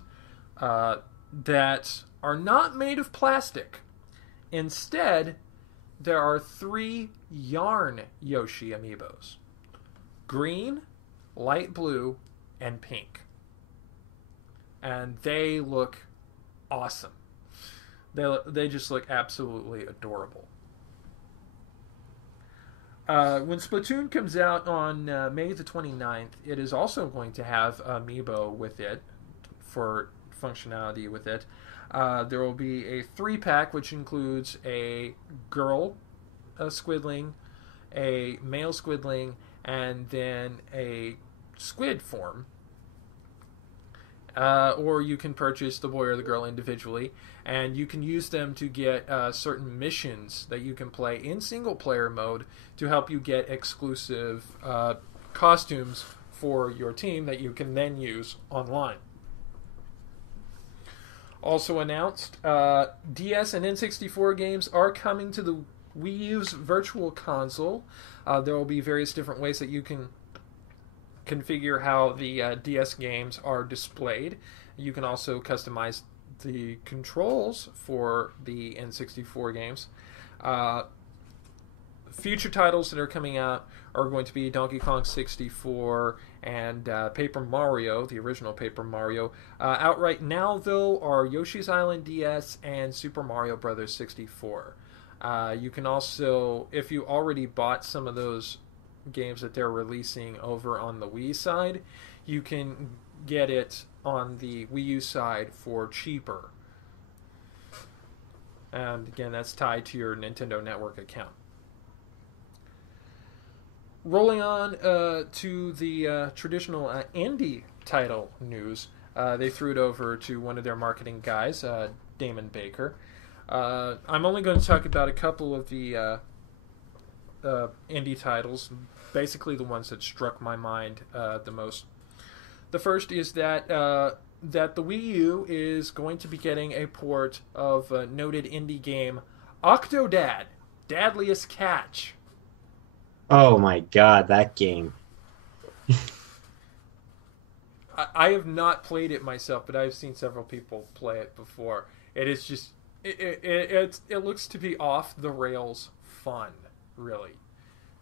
that are not made of plastic. Instead, there are 3 yarn Yoshi amiibos. Green, light blue, and pink. And they look awesome. They just look absolutely adorable. When Splatoon comes out on May the 29th, it is also going to have amiibo with it for functionality with it. There will be a 3-pack which includes a girl squidling, a male squidling, and then a squid form. Or you can purchase the boy or the girl individually, and you can use them to get certain missions that you can play in single-player mode to help you get exclusive costumes for your team that you can then use online. Also announced, DS and N64 games are coming to the Wii U's Virtual Console. There will be various different ways that you can configure how the DS games are displayed. You can also customize the controls for the N64 games. Future titles that are coming out are going to be Donkey Kong 64 and Paper Mario, the original Paper Mario. Out right now, though, are Yoshi's Island DS and Super Mario Bros. 64. You can also, if you already bought some of those games that they're releasing over on the Wii side, you can get it on the Wii U side for cheaper. And again, that's tied to your Nintendo Network account. Rolling on to the traditional indie title news, they threw it over to one of their marketing guys, Damon Baker. I'm only going to talk about a couple of the indie titles, basically the ones that struck my mind the most. The first is that the Wii U is going to be getting a port of noted indie game Octodad, Dadliest Catch. Oh my god, that game. I have not played it myself, but I've seen several people play it before. It is just it looks to be off the rails fun, really.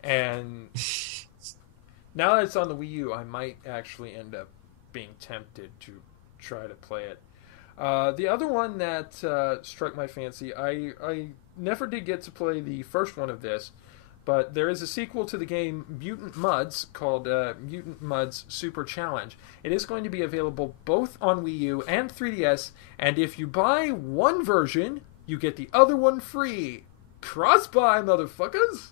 And now that it's on the Wii U, I might actually end up being tempted to try to play it. The other one that struck my fancy, I never did get to play the first one of this, but there is a sequel to the game Mutant Mudds called Mutant Mudds Super Challenge. It is going to be available both on Wii U and 3DS, and if you buy one version, you get the other one free. Cross-buy, motherfuckers!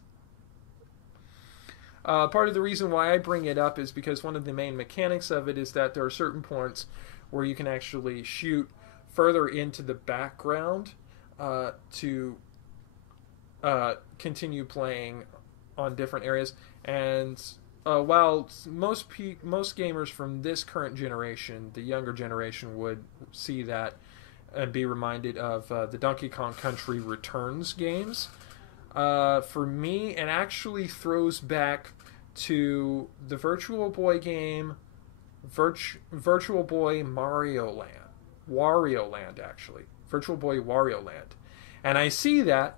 Part of the reason why I bring it up is because one of the main mechanics of it is that there are certain points where you can actually shoot further into the background to continue playing on different areas. And while most gamers from this current generation, the younger generation, would see that and be reminded of the Donkey Kong Country Returns games, for me, it actually throws back to the Virtual Boy game, Virtual Boy Mario Land. Wario Land, actually. Virtual Boy Wario Land. And I see that,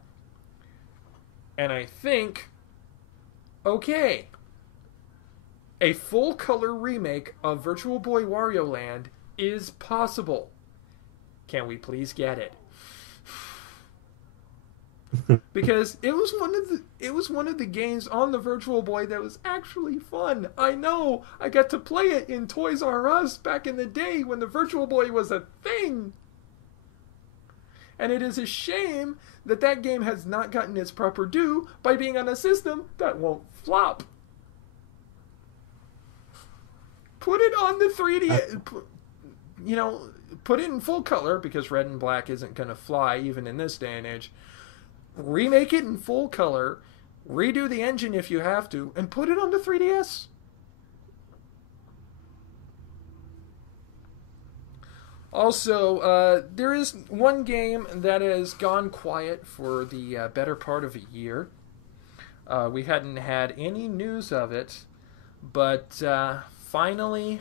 and I think, okay, a full-color remake of Virtual Boy Wario Land is possible. Can we please get it? Because it was one of the games on the Virtual Boy that was actually fun. I know, I got to play it in Toys R Us back in the day when the Virtual Boy was a thing. And it is a shame that that game has not gotten its proper due by being on a system that won't flop. Put it on the 3D, put it in full color, because red and black isn't going to fly even in this day and age. Remake it in full color, redo the engine if you have to, and put it on the 3DS. Also, there is one game that has gone quiet for the better part of a year. We hadn't had any news of it, but finally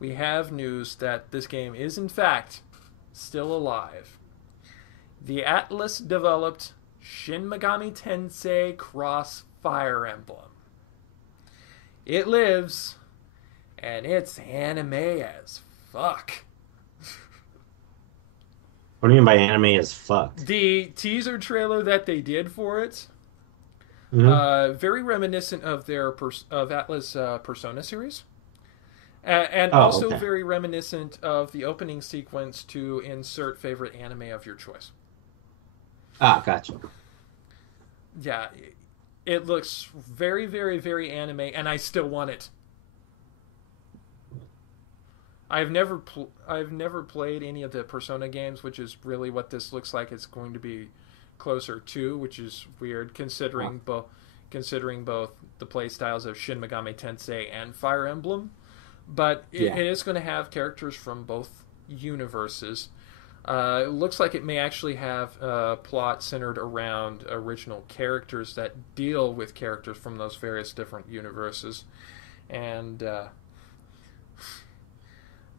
we have news that this game is in fact still alive. The Atlas-developed Shin Megami Tensei Cross Fire Emblem. It lives, and it's anime as fuck. What do you mean by anime as fuck? The teaser trailer that they did for it, very reminiscent of their Atlas Persona series. And also okay. very reminiscent of the opening sequence to insert favorite anime of your choice. Ah, gotcha. Yeah, it looks very, very, very anime, and I still want it. I've never played any of the Persona games, which is really what this looks like. It's going to be closer to, which is weird considering both the play styles of Shin Megami Tensei and Fire Emblem. But it is going to have characters from both universes. It looks like it may actually have a plot centered around original characters that deal with characters from those various different universes. And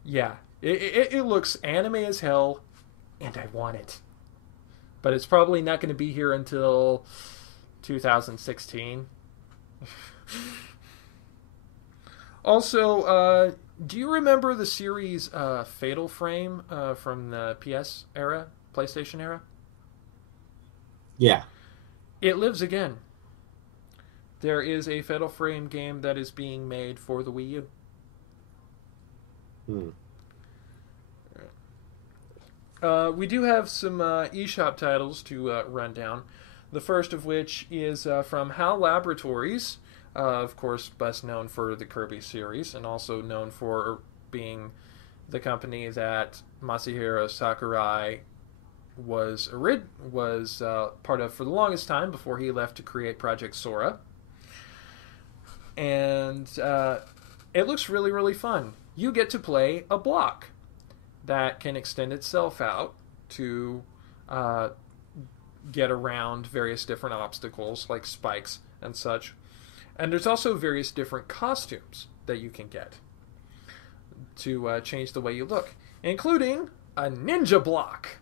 yeah, it looks anime as hell, and I want it. But it's probably not going to be here until 2016. Also, do you remember the series Fatal Frame from the PS era, PlayStation era? Yeah. It lives again. There is a Fatal Frame game that is being made for the Wii U. We do have some eShop titles to run down. The first of which is from HAL Laboratories, of course, best known for the Kirby series, and also known for being the company that Masahiro Sakurai was part of for the longest time before he left to create Project Sora. And it looks really, really fun. You get to play a block that can extend itself out to get around various different obstacles like spikes and such. And there's also various different costumes that you can get to change the way you look, including a ninja block.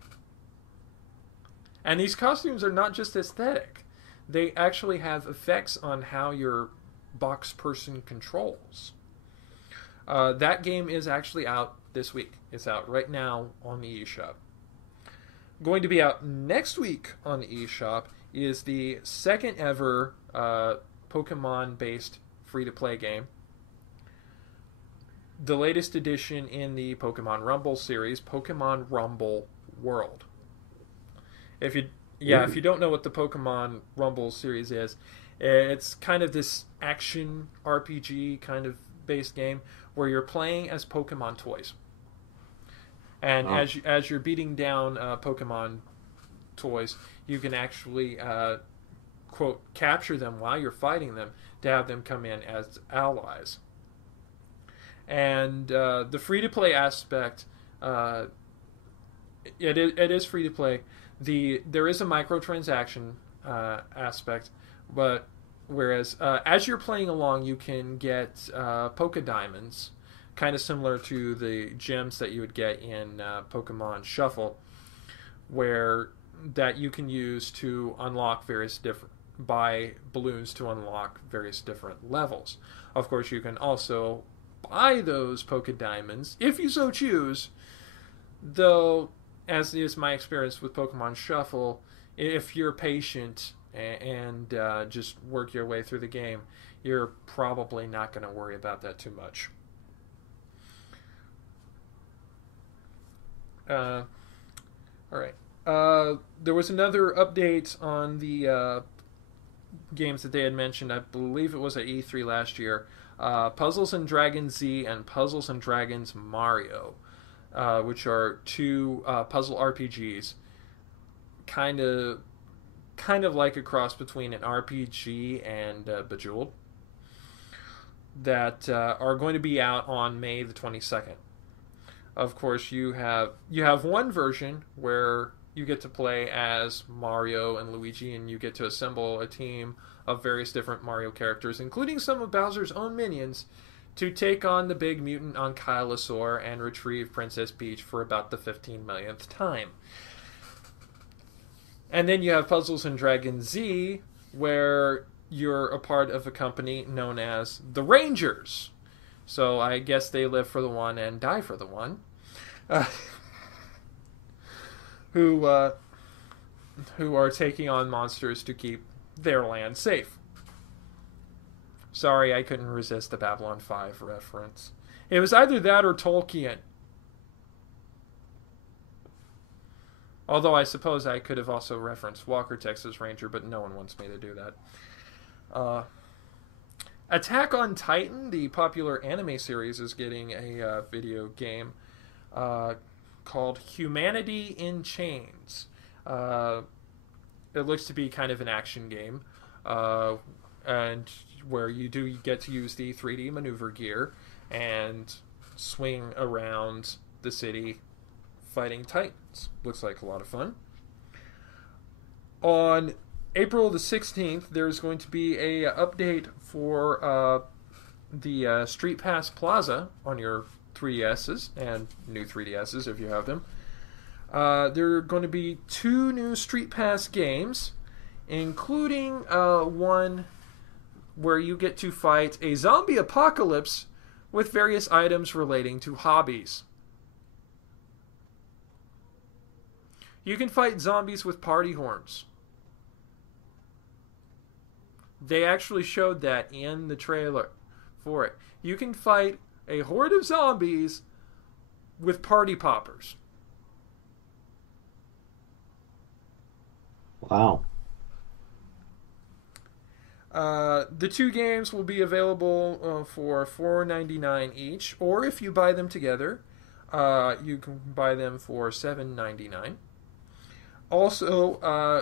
And these costumes are not just aesthetic. They actually have effects on how your box person controls. That game is actually out this week. It's out right now on the eShop. Going to be out next week on the eShop is the second ever Pokemon-based free-to-play game. The latest edition in the Pokemon Rumble series, Pokemon Rumble World. If you don't know what the Pokemon Rumble series is, it's kind of this action RPG kind of based game where you're playing as Pokemon toys. And as you're beating down Pokemon toys, you can actually, quote, capture them while you're fighting them to have them come in as allies. And the free-to-play aspect, it is free-to-play. There is a microtransaction aspect, but whereas as you're playing along, you can get Poké Diamonds, kind of similar to the gems that you would get in Pokemon Shuffle, where that you can use to unlock buy balloons to unlock various different levels. Of course, you can also buy those Poké Diamonds if you so choose, though, as is my experience with Pokemon Shuffle, if you're patient and just work your way through the game, you're probably not going to worry about that too much. All right. There was another update on the games that they had mentioned. I believe it was at E3 last year. Puzzles and Dragons Z and Puzzles and Dragons Mario, which are two puzzle RPGs, kind of like a cross between an RPG and Bejeweled, that are going to be out on May the 22nd. Of course, you have one version where you get to play as Mario and Luigi, and you get to assemble a team of various different Mario characters, including some of Bowser's own minions, to take on the big mutant Ankylosaur and retrieve Princess Peach for about the 15 millionth time. And then you have Puzzles and Dragons Z, where you're a part of a company known as the Rangers. So I guess they live for the one and die for the one. Who are taking on monsters to keep their land safe. Sorry, I couldn't resist the Babylon 5 reference. It was either that or Tolkien. Although I suppose I could have also referenced Walker, Texas Ranger, but no one wants me to do that. Attack on Titan, the popular anime series, is getting a video game called Humanity in Chains. It looks to be kind of an action game, and where you get to use the 3D maneuver gear and swing around the city fighting Titans. Looks like a lot of fun. On April the 16th, there's going to be a update for the Street Pass Plaza on your 3DSs and new 3DSs if you have them. There are going to be 2 new Street Pass games, including one where you get to fight a zombie apocalypse with various items relating to hobbies. You can fight zombies with party horns. They actually showed that in the trailer for it. You can fight a horde of zombies with party poppers. Wow. The two games will be available for $4.99 each, or if you buy them together, you can buy them for $7.99. Also,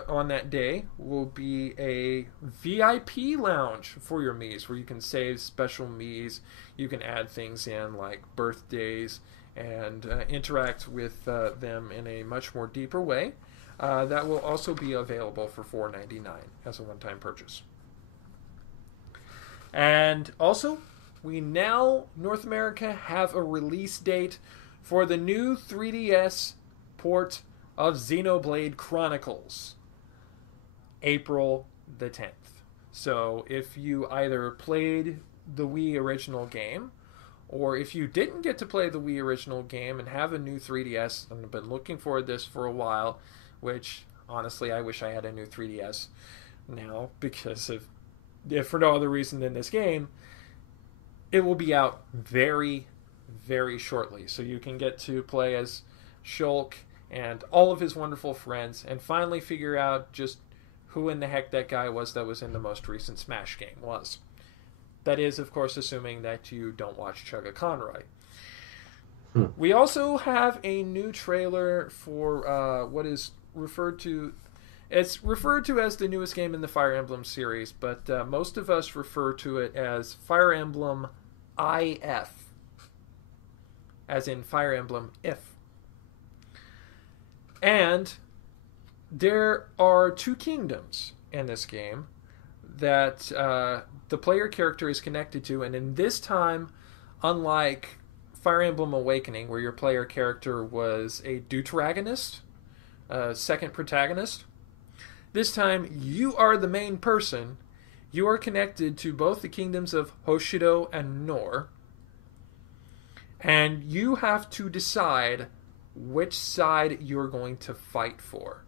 on that day will be a VIP lounge for your Miis, where you can save special Miis. You can add things in like birthdays and interact with them in a much more deeper way. That will also be available for $4.99 as a one-time purchase. And also, we now, North America, have a release date for the new 3DS port of Xenoblade Chronicles, April the 10th. So if you either played the Wii original game, or if you didn't get to play the Wii original game and have a new 3DS and have been looking forward to this for a while, which honestly I wish I had a new 3DS now, because of, if for no other reason than this game, it will be out very, very shortly. So you can get to play as Shulk and all of his wonderful friends, and finally figure out just who in the heck that guy was that was in the most recent Smash game was. That is, of course, assuming that you don't watch Chugga Conroy. We also have a new trailer for what is referred to... It's referred to as the newest game in the Fire Emblem series, but most of us refer to it as Fire Emblem IF, as in Fire Emblem If. And there are two kingdoms in this game that the player character is connected to, and in this time, unlike Fire Emblem Awakening, where your player character was a deuteragonist, second protagonist, this time you are the main person. You are connected to both the kingdoms of Hoshido and Nor, and you have to decide which side you're going to fight for.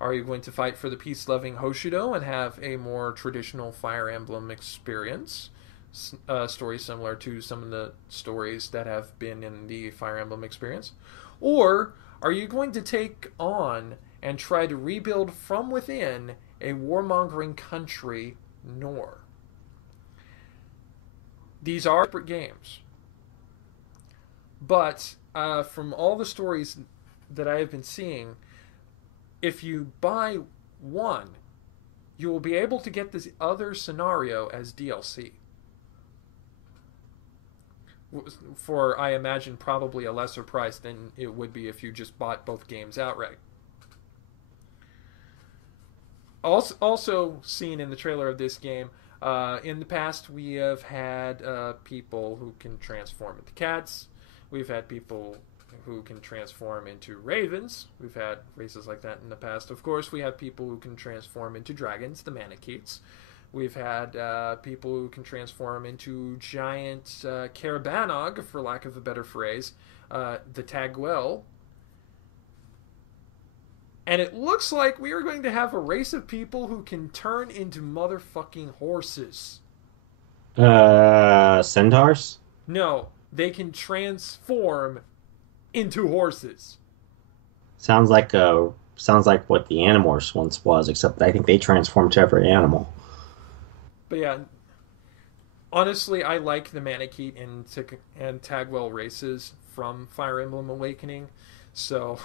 Are you going to fight for the peace-loving Hoshido and have a more traditional Fire Emblem experience, story similar to some of the stories that have been in the Fire Emblem experience? Or are you going to take on and try to rebuild from within a warmongering country, Nor? These are separate games. But from all the stories that I have been seeing, if you buy one, you will be able to get this other scenario as DLC. For, I imagine, probably a lesser price than it would be if you just bought both games outright. Also seen in the trailer of this game, in the past we have had people who can transform into cats. We've had people who can transform into ravens. We've had races like that in the past. Of course, we have people who can transform into dragons, the Manicheets. We've had people who can transform into giant Carabanog, for lack of a better phrase, the Taguel. And it looks like we are going to have a race of people who can turn into motherfucking horses. Centaurs? No, they can transform into horses. Sounds like what the Animorphs once was, except I think they transformed to every animal. But yeah, honestly, I like the Manicheet and Taguel races from Fire Emblem Awakening. So,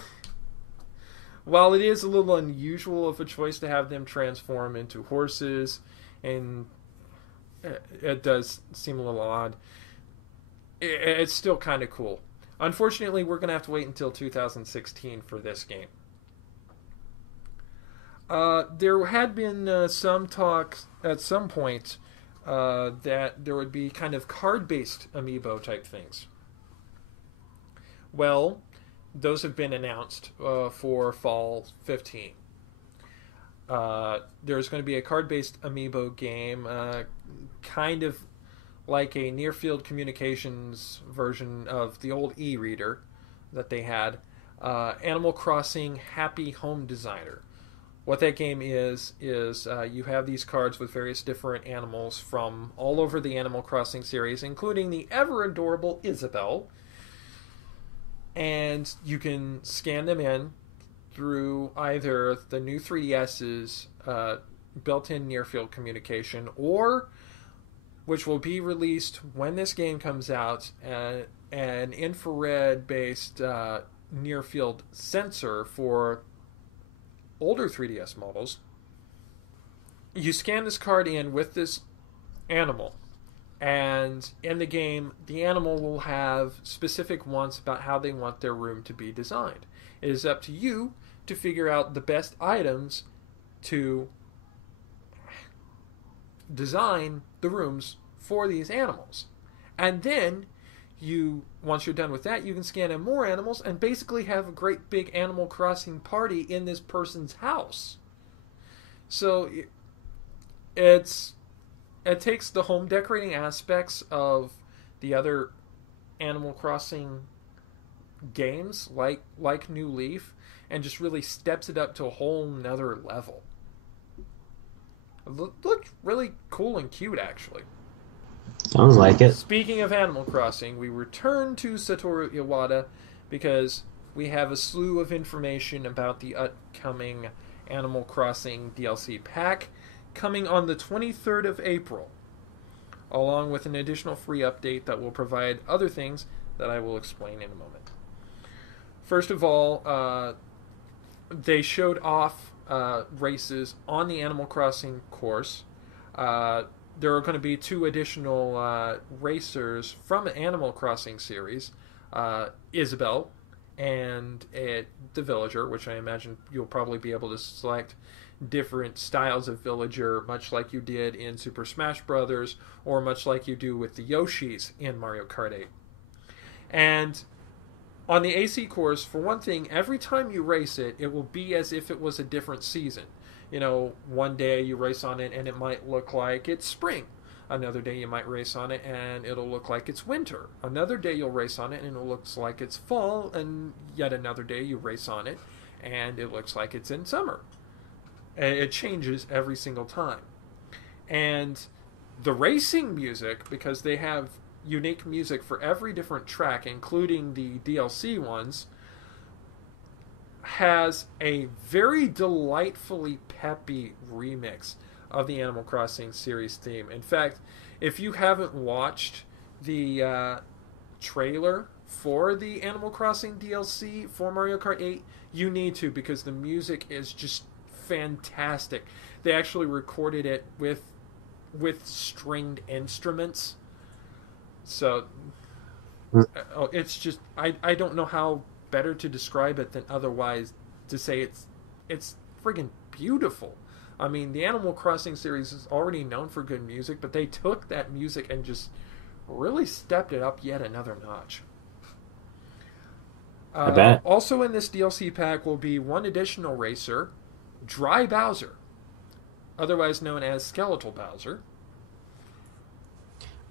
while it is a little unusual of a choice to have them transform into horses, and it does seem a little odd, it's still kind of cool. Unfortunately, we're going to have to wait until 2016 for this game. There had been some talk at some point that there would be kind of card-based amiibo type things. Well, those have been announced for fall 15. There's going to be a card-based amiibo game, kind of like a near field communications version of the old e-reader that they had. Animal Crossing Happy Home Designer. What that game is you have these cards with various different animals from all over the Animal Crossing series, including the ever adorable Isabelle. And you can scan them in through either the new 3DS's built-in near-field communication, or, which will be released when this game comes out, an infrared-based near-field sensor for older 3DS models. You scan this card in with this animal, and in the game, the animal will have specific wants about how they want their room to be designed. It is up to you to figure out the best items to design the rooms for these animals. And then once you're done with that, you can scan in more animals and basically have a great big Animal Crossing party in this person's house. So it takes the home decorating aspects of the other Animal Crossing games like New Leaf and just really steps it up to a whole nother level. It looked really cool and cute, actually. Sounds like it. Speaking of Animal Crossing, we return to Satoru Iwata because we have a slew of information about the upcoming Animal Crossing DLC pack coming on the 23rd of April, along with an additional free update that will provide other things that I will explain in a moment. First of all, they showed off races on the Animal Crossing course. There are going to be 2 additional racers from the Animal Crossing series, Isabelle and the Villager, which I imagine you'll probably be able to select different styles of Villager, much like you did in Super Smash Bros., or much like you do with the Yoshis in Mario Kart 8. And on the AC course, for one thing, every time you race it, it will be as if it was a different season. You know, one day you race on it and it might look like it's spring. Another day you might race on it and it'll look like it's winter. Another day you'll race on it and it looks like it's fall. And yet another day you race on it and it looks like it's in summer. It changes every single time. And the racing music, because they have unique music for every different track, including the DLC ones, has a very delightfully peppy remix of the Animal Crossing series theme. In fact, if you haven't watched the trailer for the Animal Crossing DLC for Mario Kart 8, you need to, because the music is just fantastic. They actually recorded it with stringed instruments. So it's just, I don't know how better to describe it than otherwise to say it's friggin' beautiful. I mean, the Animal Crossing series is already known for good music, but they took that music and just really stepped it up yet another notch. I bet. Also in this DLC pack will be one additional racer, Dry Bowser, otherwise known as Skeletal Bowser.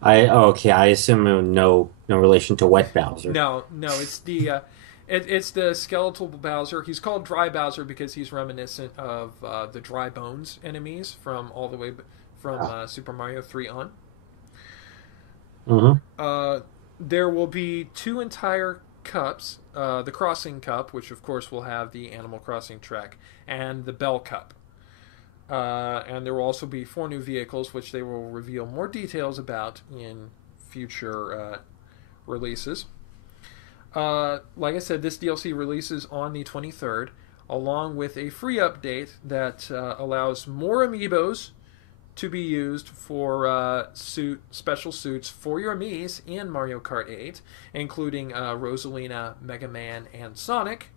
I assume no relation to Wet Bowser. No, it's the it's the Skeletal Bowser. He's called Dry Bowser because he's reminiscent of the Dry Bones enemies from all the way from Super Mario 3 on. Mm-hmm. There will be 2 entire cups, the Crossing Cup, which of course will have the Animal Crossing track, and the Bell Cup. And there will also be 4 new vehicles, which they will reveal more details about in future releases. Like I said, this DLC releases on the 23rd, along with a free update that allows more amiibos to be used for special suits for your Miis in Mario Kart 8, including Rosalina, Mega Man, and Sonic.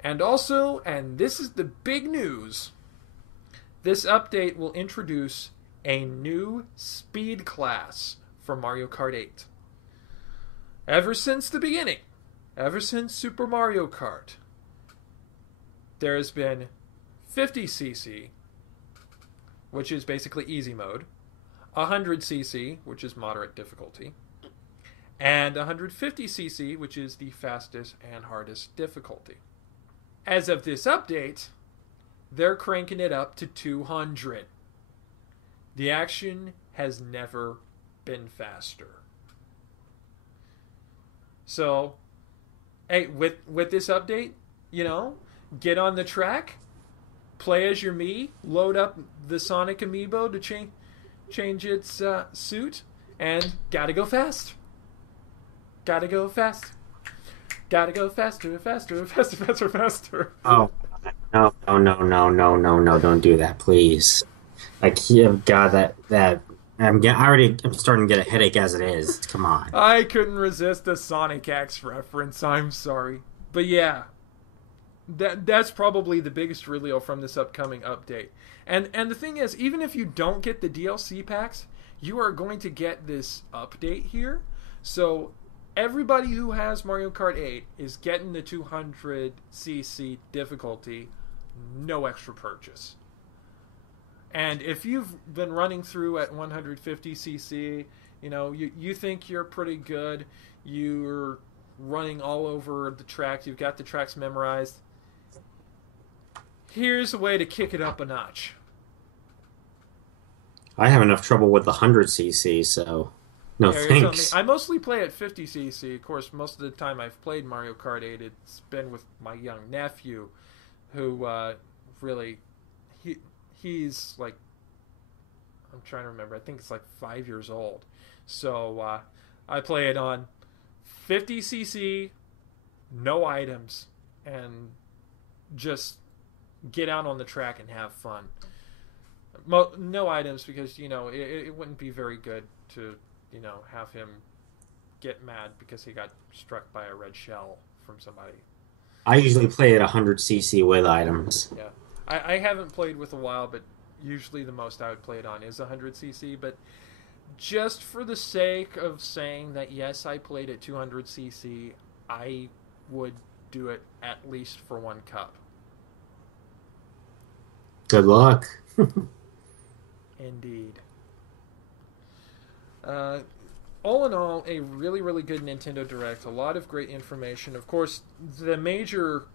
And also, and this is the big news, this update will introduce a new speed class for Mario Kart 8. Ever since the beginning, ever since Super Mario Kart, there has been 50cc, which is basically easy mode, 100cc, which is moderate difficulty, and 150cc, which is the fastest and hardest difficulty. As of this update, they're cranking it up to 200. The action has never been faster. So, hey, with this update, get on the track, play as your Mii, load up the Sonic amiibo to change its suit, and gotta go fast. Gotta go fast. Gotta go faster, faster, faster, faster, faster. Oh, no, no, no, no, no, no, no! Don't do that, please. Like, God, I'm starting to get a headache as it is. Come on. I couldn't resist a Sonic X reference. I'm sorry, but yeah, that's probably the biggest reveal from this upcoming update. And the thing is, even if you don't get the DLC packs, you are going to get this update here. So everybody who has Mario Kart 8 is getting the 200cc difficulty, no extra purchase. And if you've been running through at 150cc, you think you're pretty good, you're running all over the track, you've got the tracks memorized, here's a way to kick it up a notch. I have enough trouble with the 100cc, so no thanks. I mostly play at 50cc. Of course, most of the time I've played Mario Kart 8, it's been with my young nephew, who really, he's like, I'm trying to remember, I think it's like 5 years old. So I play it on 50cc, no items, and just get out on the track and have fun. No items because, it wouldn't be very good to, have him get mad because he got struck by a red shell from somebody. I usually play at 100cc with items. Yeah. I haven't played with a while, but usually the most I would play it on is 100cc. But just for the sake of saying that, yes, I played at 200cc, I would do it at least for one cup. Good luck. Indeed. All in all, a really, really good Nintendo Direct. A lot of great information. Of course, the major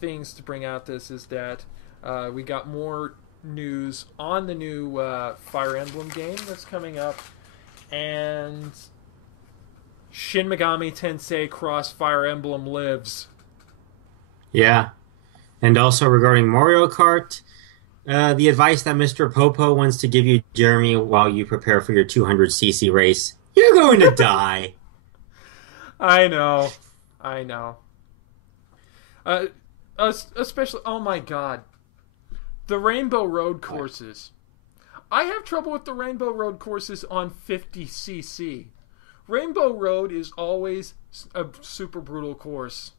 things to bring out this is that we got more news on the new Fire Emblem game that's coming up, and Shin Megami Tensei Cross Fire Emblem lives. Yeah. And also regarding Mario Kart, the advice that Mr. Popo wants to give you, Jeremy, while you prepare for your 200cc race, you're going to die. I know. Especially, oh my god, the Rainbow Road courses. I have trouble with the Rainbow Road courses on 50cc. Rainbow Road is always a super brutal course.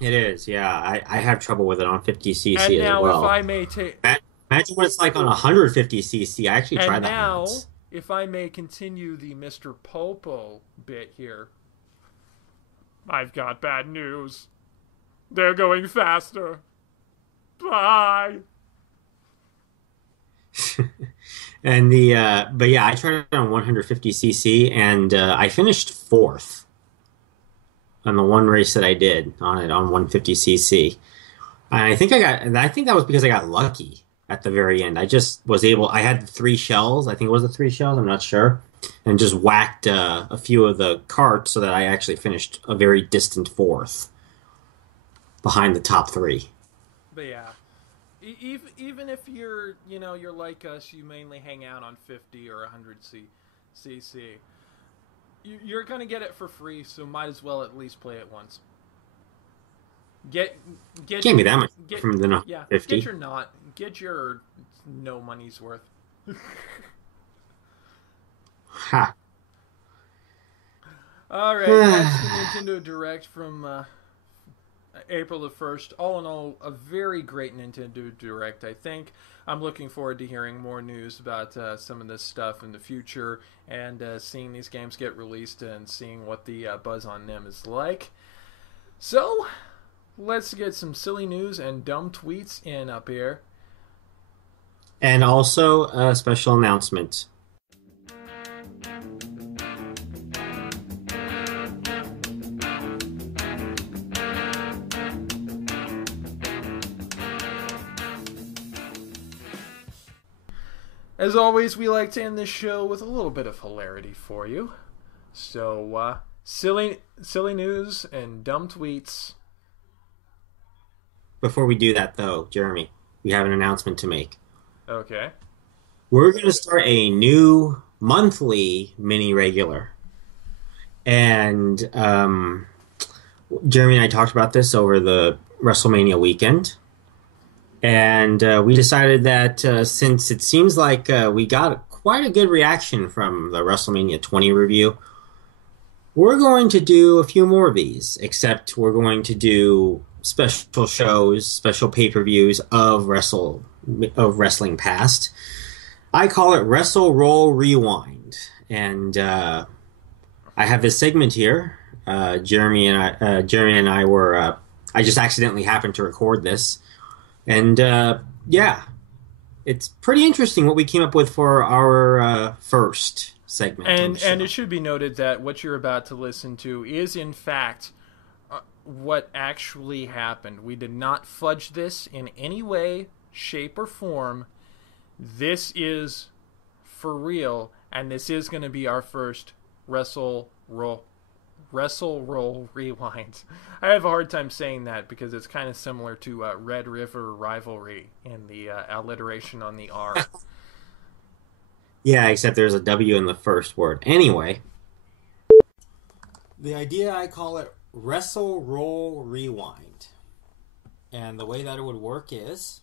It is, yeah. I have trouble with it on 50cc and now, as well. If I may take, imagine what it's like on 150cc. I actually tried that now, once. If I may continue the Mr. Popo bit here, I've got bad news. They're going faster. Bye. And but yeah, I tried it on 150cc, and I finished fourth on the one race that I did on 150cc. And I think that was because I got lucky at the very end. I had 3 shells. I think it was the 3 shells. I'm not sure. And just whacked a few of the carts so that I actually finished a very distant fourth behind the top 3. But yeah, even if you're like us, you mainly hang out on 50 or 100cc. You're gonna get it for free, so might as well at least play it once. Can't be that much from the 50. Get your no money's worth. Ha. All right, that's the Nintendo Direct from April the 1st. All in all, a very great Nintendo Direct, I think. I'm looking forward to hearing more news about some of this stuff in the future and seeing these games get released and seeing what the buzz on them is like. So, let's get some silly news and dumb tweets in up here. And also a special announcement. As always, we like to end this show with a little bit of hilarity for you. So, silly news and dumb tweets. Before we do that, though, Jeremy, we have an announcement to make. Okay. We're going to start a new monthly mini regular. And Jeremy and I talked about this over the WrestleMania weekend. And we decided that since it seems like we got quite a good reaction from the WrestleMania 20 review, we're going to do a few more of these, except we're going to do special shows, special pay-per-views of Wrestling Past. I call it Wrestle Roll Rewind. And I have this segment here. Jeremy and I were I just accidentally happened to record this. And yeah, it's pretty interesting what we came up with for our first segment. And it should be noted that what you're about to listen to is, in fact, what actually happened. We did not fudge this in any way, shape, or form. This is for real, and this is going to be our first Wrestle Roll Rewind. I have a hard time saying that because it's kind of similar to Red River Rivalry in the alliteration on the R. Yeah, except there's a W in the first word. Anyway, the idea, I call it Wrestle Roll Rewind. And the way that it would work is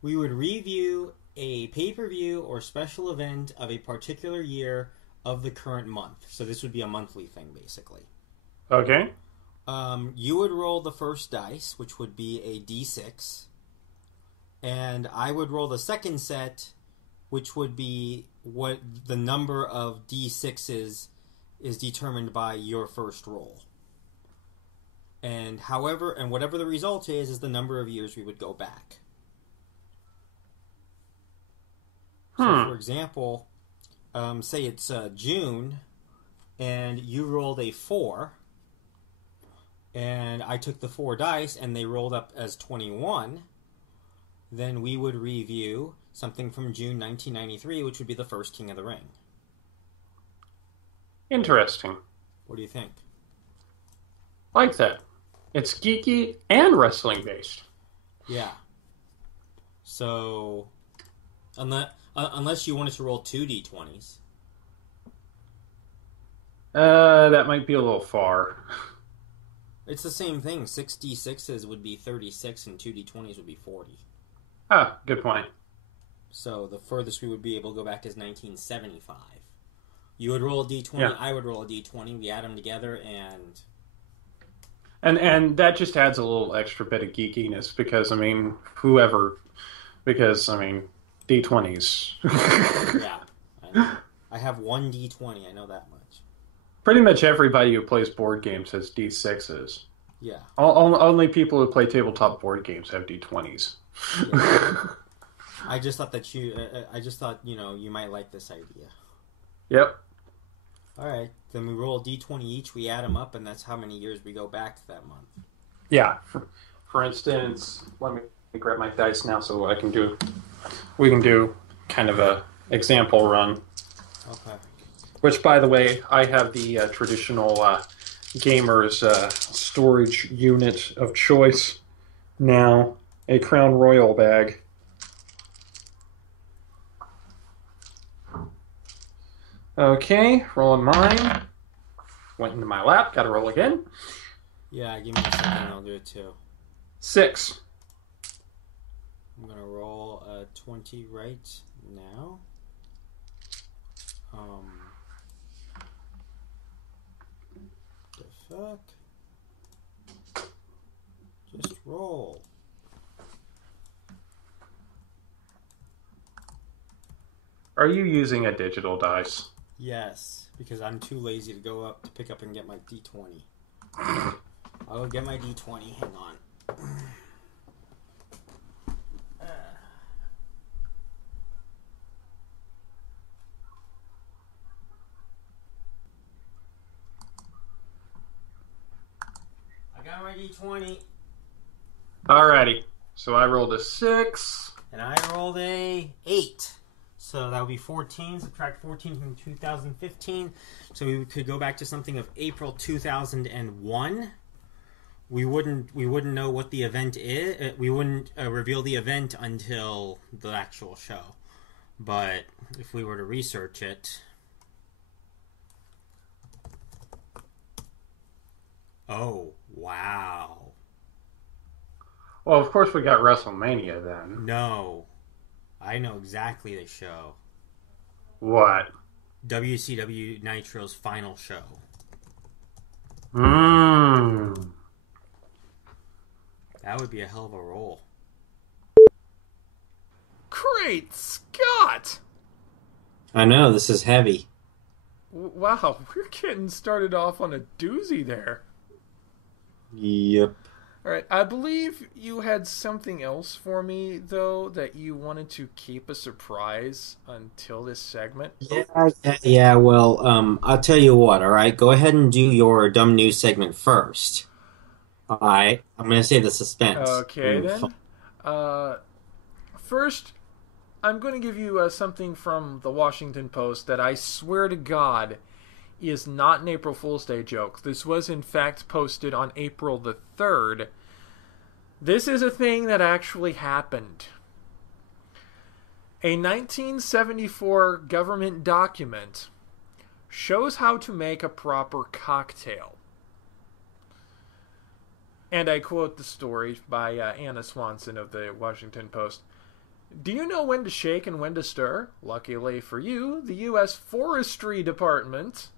we would review a pay-per-view or special event of a particular year of the current month. So this would be a monthly thing, basically. Okay. You would roll the first dice, which would be a D6. And I would roll the second set, which would be what the number of D6s is determined by your first roll. And whatever the result is the number of years we would go back. So, for example, say it's June, and you rolled a 4, and I took the 4 dice, and they rolled up as 21, then we would review something from June 1993, which would be the first King of the Ring. Interesting. What do you think? Like that. It's geeky and wrestling based. Yeah. So, unless you wanted to roll 2 d20s. That might be a little far. It's the same thing. 6 d6s would be 36 and 2 d20s would be 40. Ah, good point. So the furthest we would be able to go back is 1975. You would roll a d20, Yeah. I would roll a d20, we add them together, and... And that just adds a little extra bit of geekiness because, D20s. Yeah, I know. I have one d20, I know that much. Pretty much everybody who plays board games has D6s. Yeah. Only people who play tabletop board games have D20s. Yeah. I just thought you might like this idea. Yep. Alright, then we roll a d20 each, we add them up, and that's how many years we go back to that month. Yeah. For instance, let me grab my dice now so we can do kind of a example run. Okay. Which, by the way, I have the traditional gamer's storage unit of choice now, a Crown Royal bag. Okay, rolling mine. Went into my lap, gotta roll again. Yeah, give me a second, I'll do it too. 6. I'm gonna roll a 20 right now. The fuck? Just roll. Are you using a digital dice? Yes, because I'm too lazy to go up to pick up and get my d20. I'll get my d20, hang on. got my D20. Alrighty. So I rolled a 6. And I rolled a 8. So that would be 14. Subtract 14 from 2015. So we could go back to something of April 2001. We wouldn't know what the event is. We wouldn't reveal the event until the actual show. But if we were to research it... Oh, wow. Well, of course we got WrestleMania then. No. I know exactly the show. What? WCW Nitro's final show. That would be a hell of a roll. Great Scott! I know, this is heavy. Wow, we're getting started off on a doozy there. Yep. Alright, I believe you had something else for me, though, that you wanted to keep a surprise until this segment. Yeah, well, I'll tell you what, alright? Go ahead and do your dumb news segment first. Alright, I'm gonna say the suspense. Okay, then. First, I'm going to give you something from the Washington Post that I swear to God is not an April Fool's Day joke. This was, in fact, posted on April the 3rd. This is a thing that actually happened. A 1974 government document shows how to make a proper cocktail. And I quote the story by Anna Swanson of the Washington Post. Do you know when to shake and when to stir? Luckily for you, the U.S. Forestry Department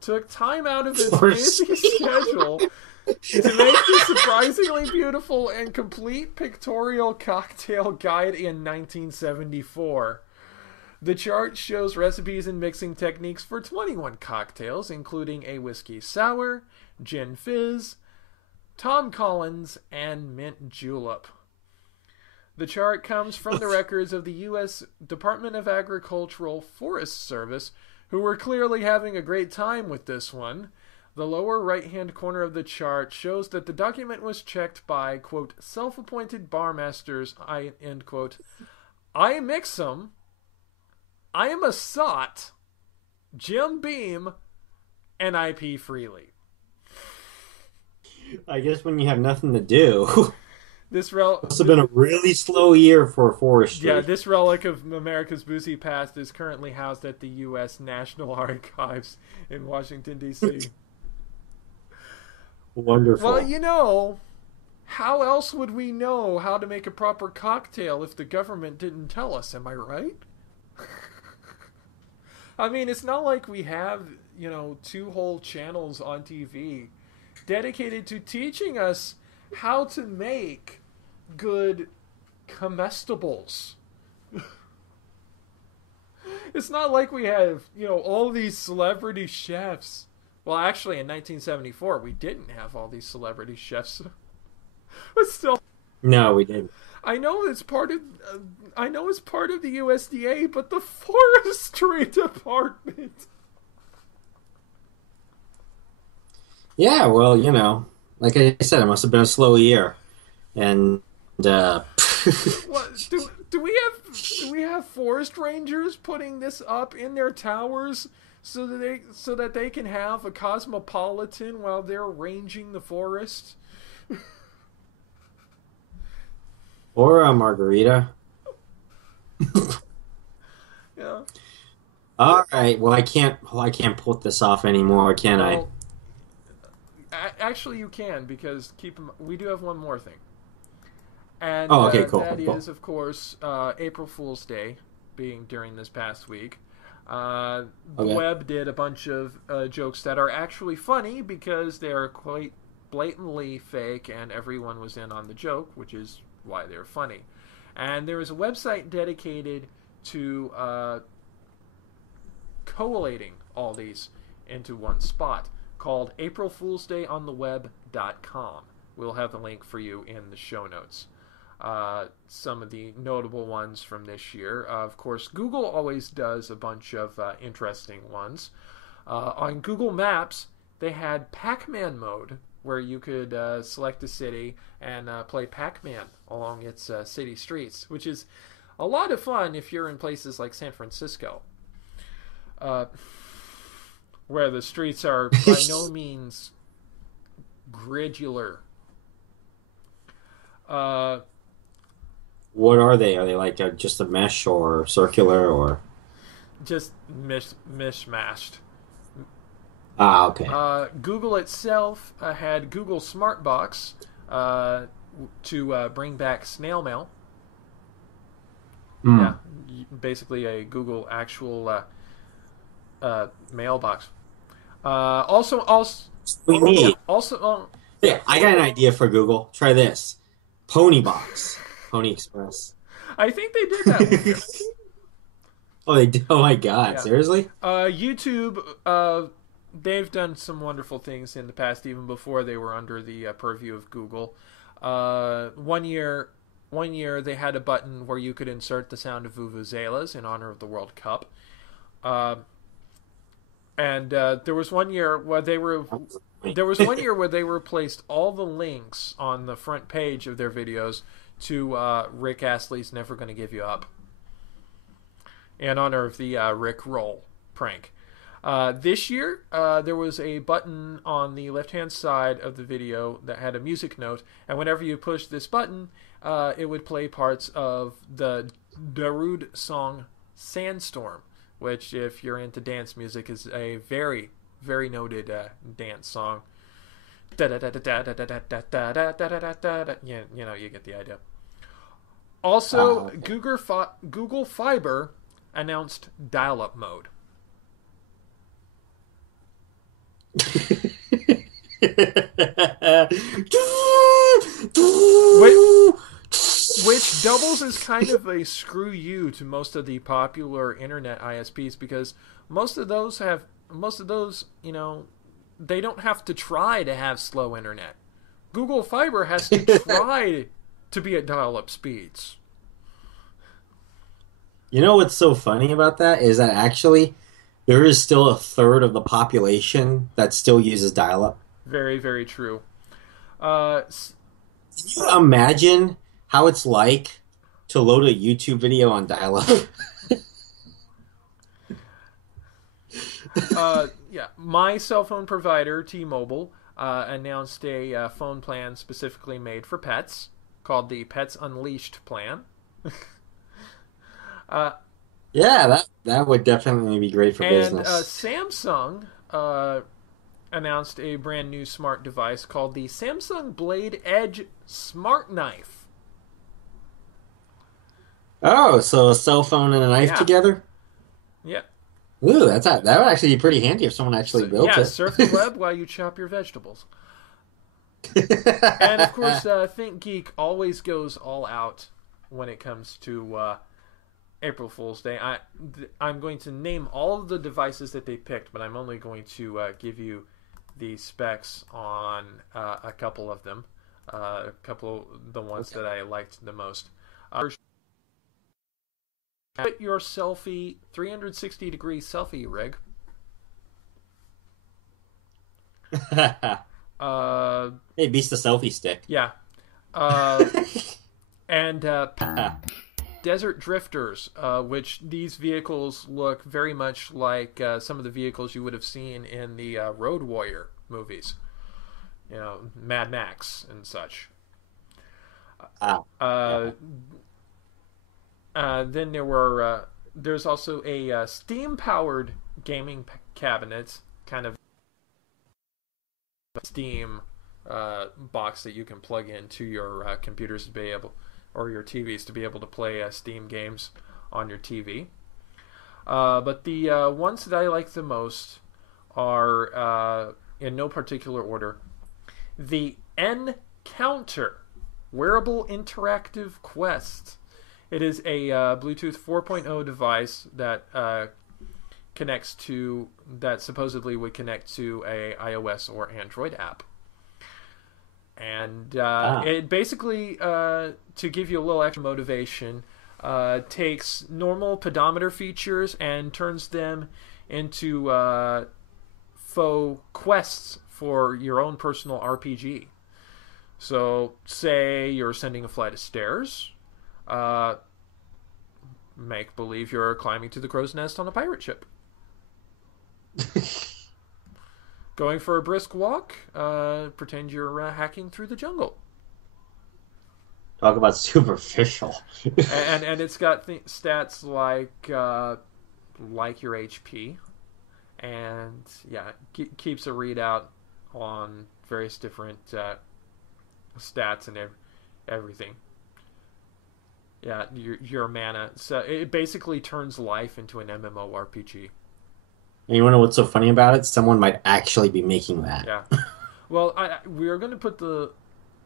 took time out of its busy schedule to make this surprisingly beautiful and complete pictorial cocktail guide in 1974. The chart shows recipes and mixing techniques for 21 cocktails, including a whiskey sour, gin fizz, Tom Collins, and mint julep. The chart comes from the records of the U.S. Department of Agricultural Forest Service, who were clearly having a great time with this one. The lower right-hand corner of the chart shows that the document was checked by, quote, self-appointed barmasters, end quote. I mix 'em. I am a sot. Jim Beam. And I pee freely. I guess when you have nothing to do... This must have been a really slow year for forestry. Yeah, this relic of America's boozy past is currently housed at the U.S. National Archives in Washington, D.C. Wonderful. Well, you know, how else would we know how to make a proper cocktail if the government didn't tell us? Am I right? I mean, it's not like we have, 2 whole channels on TV dedicated to teaching us how to make good comestibles. It's not like we have, all these celebrity chefs. Well, actually, in 1974, we didn't have all these celebrity chefs. But still... No, we didn't. I know it's part of the USDA, but the Forestry Department... Yeah, well, like I said, it must have been a slow year, and what, do we have forest rangers putting this up in their towers so that they can have a cosmopolitan while they're ranging the forest? Or a margarita. Yeah. All right. Well, I can't put this off anymore, can I? Actually, you can, because we do have one more thing. And okay, cool. That cool. is, of course, April Fool's Day, being during this past week. The web did a bunch of jokes that are actually funny because they are quite blatantly fake, and everyone was in on the joke, which is why they're funny. And there is a website dedicated to collating all these into one spot, called aprilfoolsdayontheweb.com. We'll have the link for you in the show notes. Some of the notable ones from this year. Of course, Google always does a bunch of interesting ones. On Google Maps, they had Pac-Man mode where you could select a city and play Pac-Man along its city streets, which is a lot of fun if you're in places like San Francisco, where the streets are by no means gridular. What are they? Are they like just a mesh or circular or? Just mishmashed. Ah, okay. Google itself had Google Smartbox to bring back snail mail. Yeah, basically a Google actual mailbox. Also, We need. Yeah, I got an idea for Google. Try this. Pony Box. Pony Express. I think they did that one year. Oh, they did? Oh my God! Yeah. Seriously? YouTube, they've done some wonderful things in the past, even before they were under the purview of Google. One year they had a button where you could insert the sound of vuvuzelas in honor of the World Cup. And there was one year where they replaced all the links on the front page of their videos to Rick Astley's "Never Gonna Give You Up" in honor of the Rick Roll prank. This year, there was a button on the left-hand side of the video that had a music note, and whenever you pushed this button, it would play parts of the Darude song "Sandstorm," which, if you're into dance music, is a very, very noted dance song. You know, you get the idea. Also, okay. Google Fiber announced dial-up mode. Which doubles as kind of a screw you to most of the popular internet ISPs, because most of those, you know, they don't have to try to have slow internet. Google Fiber has to try to be at dial-up speeds. You know what's so funny about that is that actually there is still a third of the population that still uses dial-up. Very, very true. Can you imagine how it's like to load a YouTube video on dial-up? Yeah, my cell phone provider, T-Mobile, announced a phone plan specifically made for pets called the Pets Unleashed plan. Yeah, that would definitely be great for business. Samsung announced a brand new smart device called the Samsung Blade Edge Smart Knife. Oh, so a cell phone and a knife together? Yeah. Ooh, that would actually be pretty handy if someone actually built it. Yeah, surf the web while you chop your vegetables. And of course, Think Geek always goes all out when it comes to April Fool's Day. I'm going to name all of the devices that they picked, but I'm only going to give you the specs on a couple of them, a couple of the ones that I liked the most. Put your selfie 360-degree selfie rig. Hey, beats the selfie stick. Yeah. And Desert Drifters, which these vehicles look very much like some of the vehicles you would have seen in the Road Warrior movies. You know, Mad Max and such. Then there's also a steam-powered gaming cabinet, kind of Steam box that you can plug into your computers to be able, or your TVs to be able to play Steam games on your TV. But the ones that I like the most are, in no particular order, the Encounter Wearable Interactive Quest. It is a Bluetooth 4.0 device that supposedly would connect to a iOS or Android app. And it basically, to give you a little extra motivation, takes normal pedometer features and turns them into faux quests for your own personal RPG. So, say you're ascending a flight of stairs. Make believe you're climbing to the crow's nest on a pirate ship. Going for a brisk walk. Pretend you're hacking through the jungle. Talk about superficial. and it's got stats like your HP, and yeah, keeps a readout on various different stats and everything. Yeah, your mana. So it basically turns life into an MMORPG. And you want to know what's so funny about it? Someone might actually be making that. Yeah. Well, we are going to put the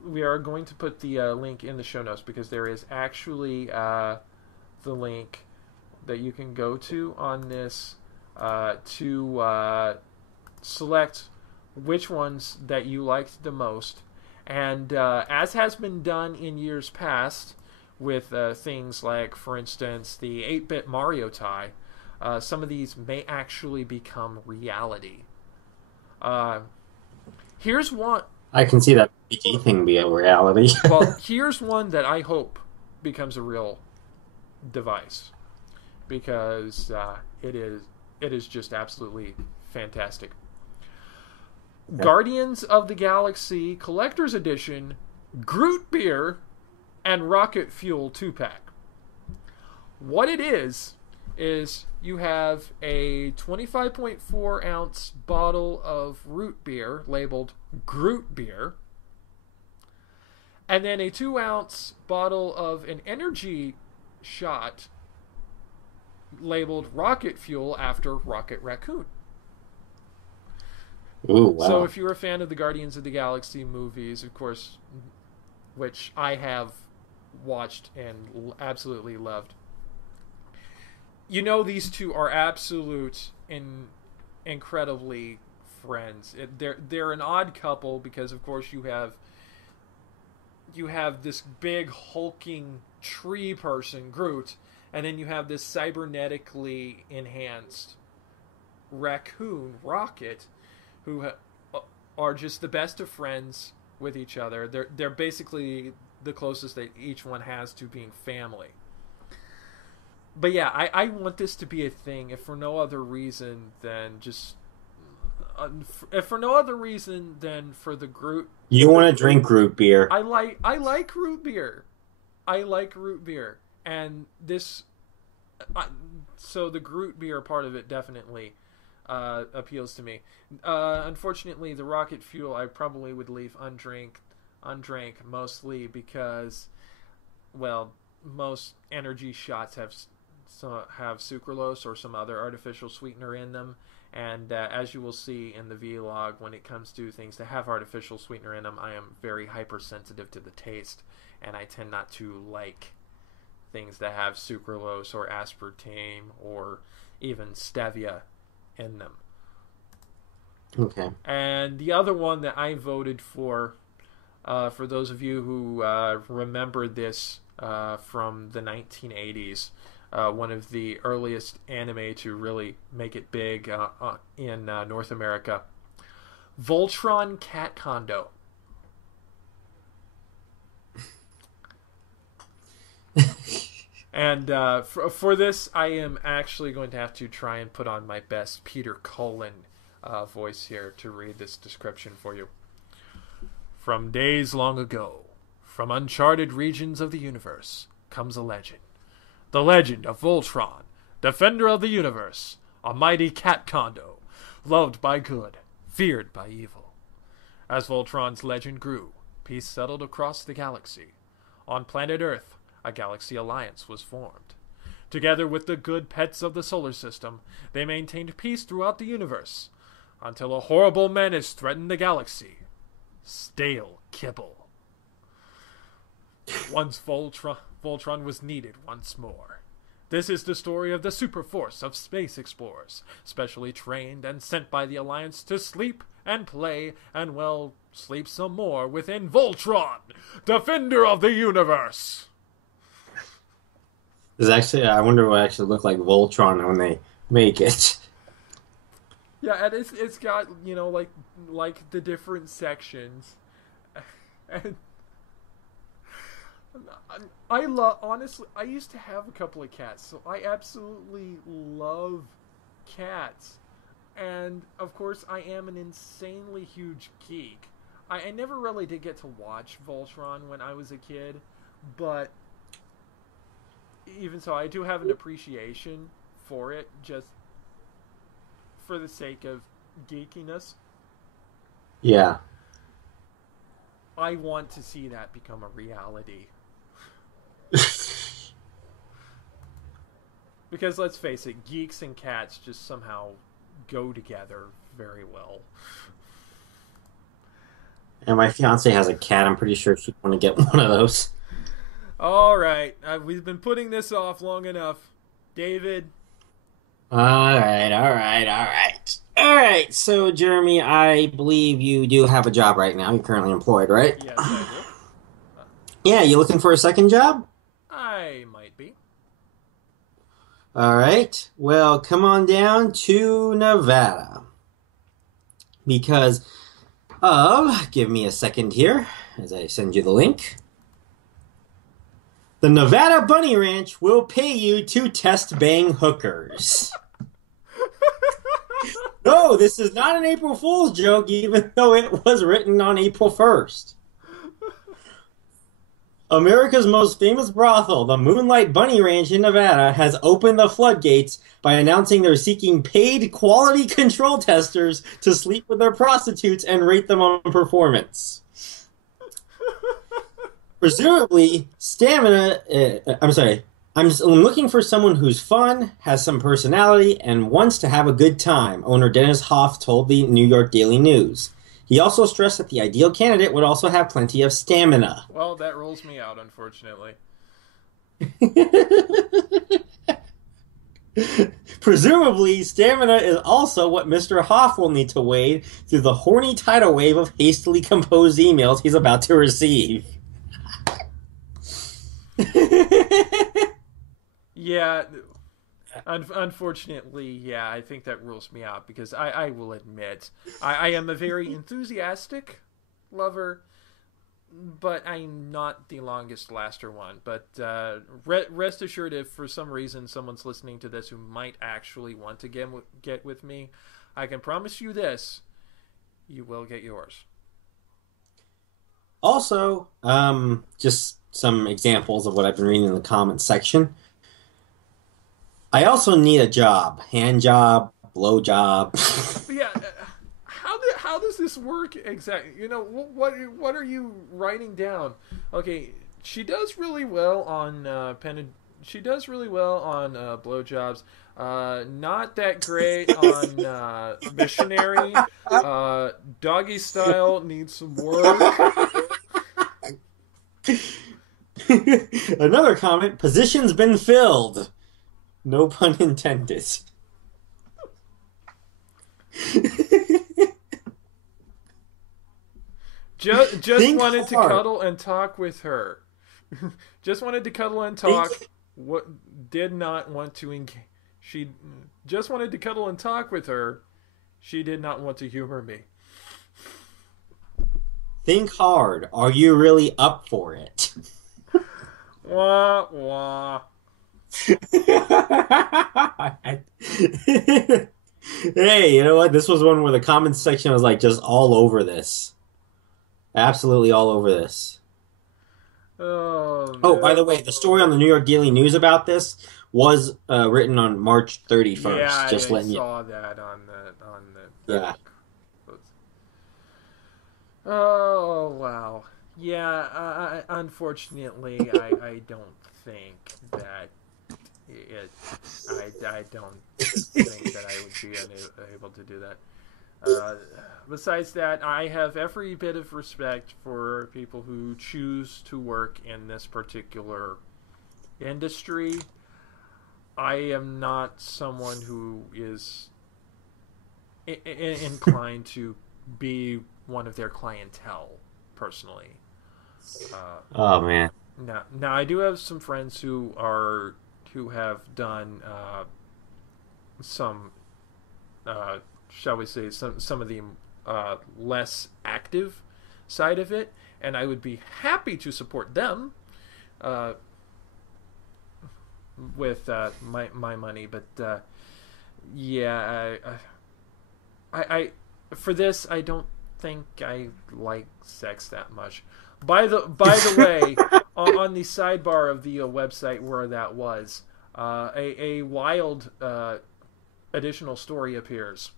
link in the show notes, because there is actually the link that you can go to on this to select which ones that you liked the most. And as has been done in years past with things like, for instance, the 8-bit Mario tie, some of these may actually become reality. Here's one. I can see that PG thing be a reality. Well, here's one that I hope becomes a real device, because it is just absolutely fantastic. Yeah. Guardians of the Galaxy Collector's Edition Groot Beer and Rocket Fuel 2-pack. What it is you have a 25.4 ounce bottle of root beer labeled Groot Beer, and then a 2 ounce bottle of an energy shot labeled Rocket Fuel after Rocket Raccoon. Ooh, wow. So if you're a fan of the Guardians of the Galaxy movies, of course, which I have watched and absolutely loved, you know these two are absolute incredibly friends. They're an odd couple, because of course you have this big hulking tree person, Groot, and then you have this cybernetically enhanced raccoon, Rocket, who are just the best of friends with each other. They're basically the closest that each one has to being family. But yeah, I want this to be a thing, if for no other reason than for the Groot. You want to drink Groot beer? I like root beer. I like root beer, and this. So the Groot beer part of it definitely appeals to me. Unfortunately, the Rocket Fuel I probably would leave undrank, mostly because, well, most energy shots have sucralose or some other artificial sweetener in them, and as you will see in the vlog, when it comes to things that have artificial sweetener in them, I am very hypersensitive to the taste, and I tend not to like things that have sucralose or aspartame or even stevia in them. Okay. And the other one that I voted for those of you who remember this from the 1980s, one of the earliest anime to really make it big in North America, Voltron Cat Condo. And for this, I am actually going to have to try and put on my best Peter Cullen voice here to read this description for you. From days long ago, from uncharted regions of the universe, comes a legend. The legend of Voltron, defender of the universe, a mighty cat condo, loved by good, feared by evil. As Voltron's legend grew, peace settled across the galaxy. On planet Earth, a galaxy alliance was formed. Together with the good pets of the solar system, they maintained peace throughout the universe, until a horrible menace threatened the galaxy. Stale kibble. Once Voltron was needed once more. This is the story of the super force of space explorers, specially trained and sent by the Alliance to sleep and play and, well, sleep some more within Voltron, defender of the universe. There's actually, I wonder what it actually look like Voltron when they make it. Yeah, and it's got like the different sections, and I love honestly. I used to have a couple of cats, so I absolutely love cats, and of course I am an insanely huge geek. I never really did get to watch Voltron when I was a kid, but even so, I do have an appreciation for it just for the sake of geekiness. Yeah. I want to see that become a reality. Because let's face it, geeks and cats just somehow go together very well. And my fiance has a cat. I'm pretty sure she'd want to get one of those. All right, we've been putting this off long enough. David. All right, all right, all right. All right, so Jeremy, I believe you do have a job right now. You're currently employed, right? Yes, I do. Yeah, you looking for a second job? I might be. All right. Well, come on down to Nevada. Because give me a second here as I send you the link. The Nevada Bunny Ranch will pay you to test bang hookers. No, this is not an April Fool's joke, even though it was written on April 1st. America's most famous brothel, the Moonlight Bunny Ranch in Nevada, has opened the floodgates by announcing they're seeking paid quality control testers to sleep with their prostitutes and rate them on performance. Presumably, I'm looking for someone who's fun, has some personality, and wants to have a good time, owner Dennis Hoff told the New York Daily News. He also stressed that the ideal candidate would also have plenty of stamina. Well, that rules me out, unfortunately. Presumably, stamina is also what Mr. Hoff will need to wade through the horny tidal wave of hastily composed emails he's about to receive. Yeah, unfortunately, yeah, I think that rules me out because I will admit I am a very enthusiastic lover, but I'm not the longest laster one. But rest assured, if for some reason someone's listening to this who might actually want to get with me, I can promise you this: you will get yours. Also, just some examples of what I've been reading in the comments section. I also need a job. Hand job, blow job. Yeah, how does this work exactly? You know, what are you writing down? Okay, she does really well on She does really well on blowjobs. Not that great on missionary. Doggy style needs some work. Another comment, position's been filled. No pun intended. Just wanted to cuddle and talk with her. Just wanted to cuddle and talk. What did not want to engage. She just wanted to cuddle and talk with her. She did not want to humor me. Think hard. Are you really up for it? Wah wah. Hey, you know what? This was one where the comments section was like just all over this. Absolutely all over this. Oh, by the way, the story on the New York Daily News about this was written on March 31st. Yeah, just I saw that on the yeah. Oh wow. Yeah, unfortunately, I don't think that I don't think that I would be able to do that. Besides that, I have every bit of respect for people who choose to work in this particular industry. I am not someone who is inclined to be one of their clientele, personally. Oh man. Now I do have some friends who have done some shall we say, some of the less active side of it, and I would be happy to support them with my money. But yeah, I for this, I don't think I like sex that much. By the way, on the sidebar of the website where that was, a wild additional story appears.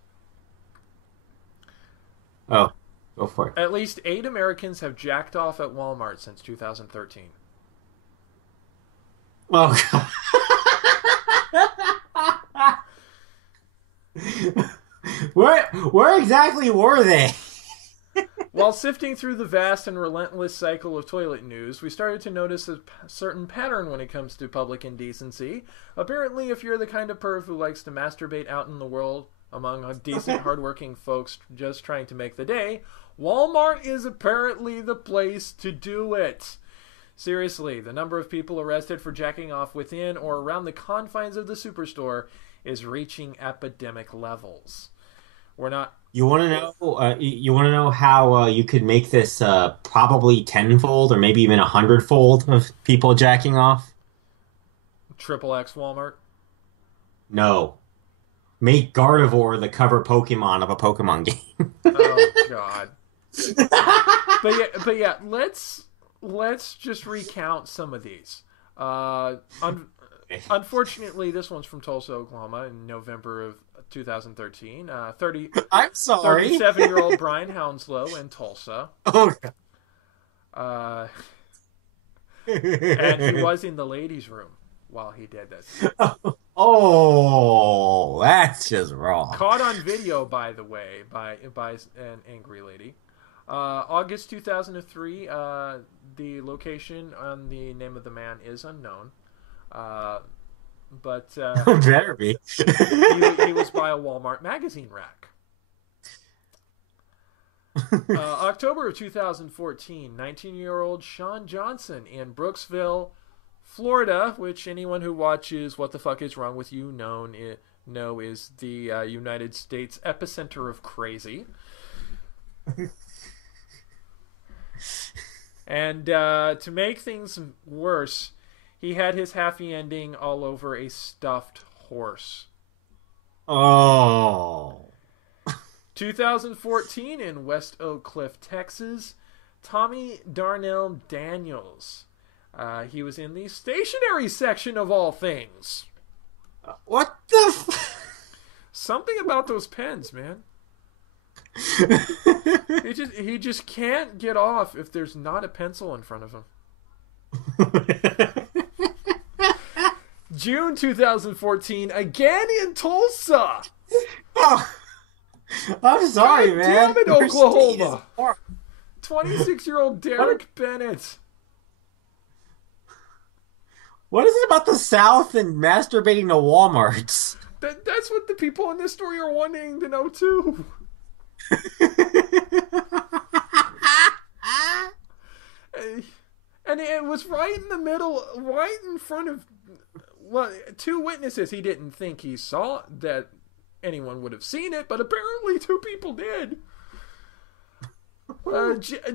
Oh, go for it. At least 8 Americans have jacked off at Walmart since 2013. Oh, God. Where exactly were they? While sifting through the vast and relentless cycle of toilet news, we started to notice a certain pattern when it comes to public indecency. Apparently, if you're the kind of perv who likes to masturbate out in the world among decent, hardworking folks just trying to make the day, Walmart is apparently the place to do it. Seriously, the number of people arrested for jacking off within or around the confines of the superstore is reaching epidemic levels. We're not... You want to know? You want to know how you could make this probably tenfold or maybe even 100-fold of people jacking off? Triple X Walmart? No. Make Gardevoir the cover Pokemon of a Pokemon game. Oh God. But yeah, let's just recount some of these. Unfortunately, this one's from Tulsa, Oklahoma, in November of 2013. I'm sorry. 37-year-old Brian Hounslow in Tulsa. Oh. And he was in the ladies' room while he did this. Oh, that's just wrong. Caught on video, by the way, by an angry lady. August 2003. The location and the name of the man is unknown. But better be. he was by a Walmart magazine rack. October of 2014, 19-year-old Sean Johnson in Brooksville, Florida, which anyone who watches What the Fuck Is Wrong With You know is the United States epicenter of crazy. And to make things worse, he had his happy ending all over a stuffed horse. Oh. 2014 in West Oak Cliff, Texas, Tommy Darnell Daniels. He was in the stationery section of all things. What the Something about those pens, man. He just can't get off if there's not a pencil in front of him. June 2014, again in Tulsa. Oh, I'm sorry, God man. Damn it, Oklahoma. 26-year-old Derek Bennett. What is it about the South and masturbating to Walmarts? That's what the people in this story are wanting to know too. And it was right in the middle, right in front of, well, 2 witnesses. He didn't think he saw that anyone would have seen it, but apparently 2 people did.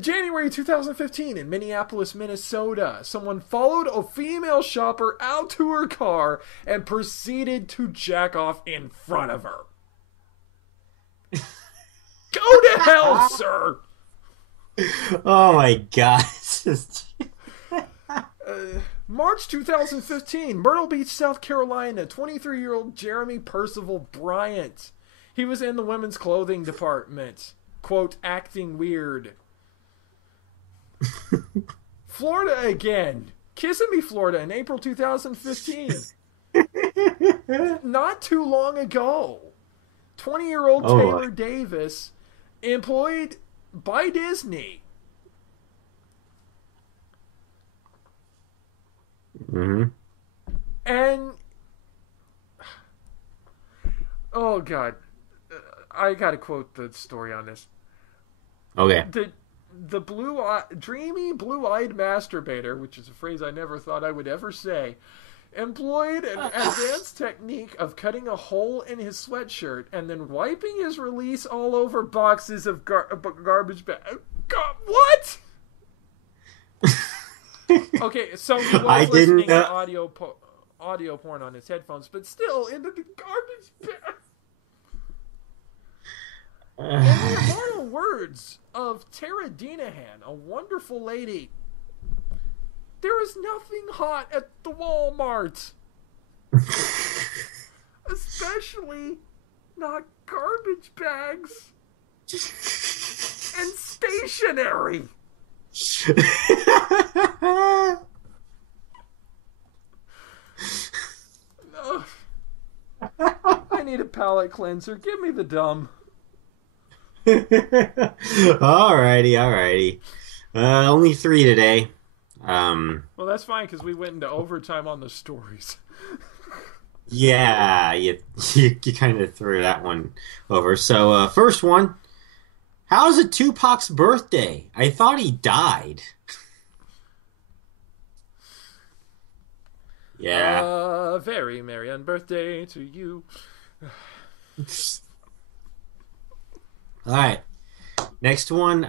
January 2015 in Minneapolis, Minnesota, someone followed a female shopper out to her car and proceeded to jack off in front of her. Go to hell, sir! Oh my God. March 2015, Myrtle Beach, South Carolina, 23-year-old Jeremy Percival Bryant. He was in the women's clothing department. Quote, acting weird. Florida again. Kissimmee, Florida in April 2015. Not too long ago. 20-year-old Taylor Davis, employed by Disney. Mm-hmm. And oh God, I gotta quote the story on this. Okay. The dreamy blue-eyed masturbator, which is a phrase I never thought I would ever say, employed an advanced technique of cutting a hole in his sweatshirt and then wiping his release all over boxes of garbage bag. What? Okay, so he was listening to audio porn on his headphones, but still into the garbage bag. In the immortal words of Tara Dinahan, a wonderful lady, there is nothing hot at the Walmart. Especially not garbage bags and stationery. I need a palate cleanser. Give me the dumb. Alrighty. Only 3 today. Well, that's fine because we went into overtime on the stories. Yeah, you kind of threw that one over. So, first one. How's it Tupac's birthday? I thought he died. Yeah. Very merry on birthday to you. All right. Next one.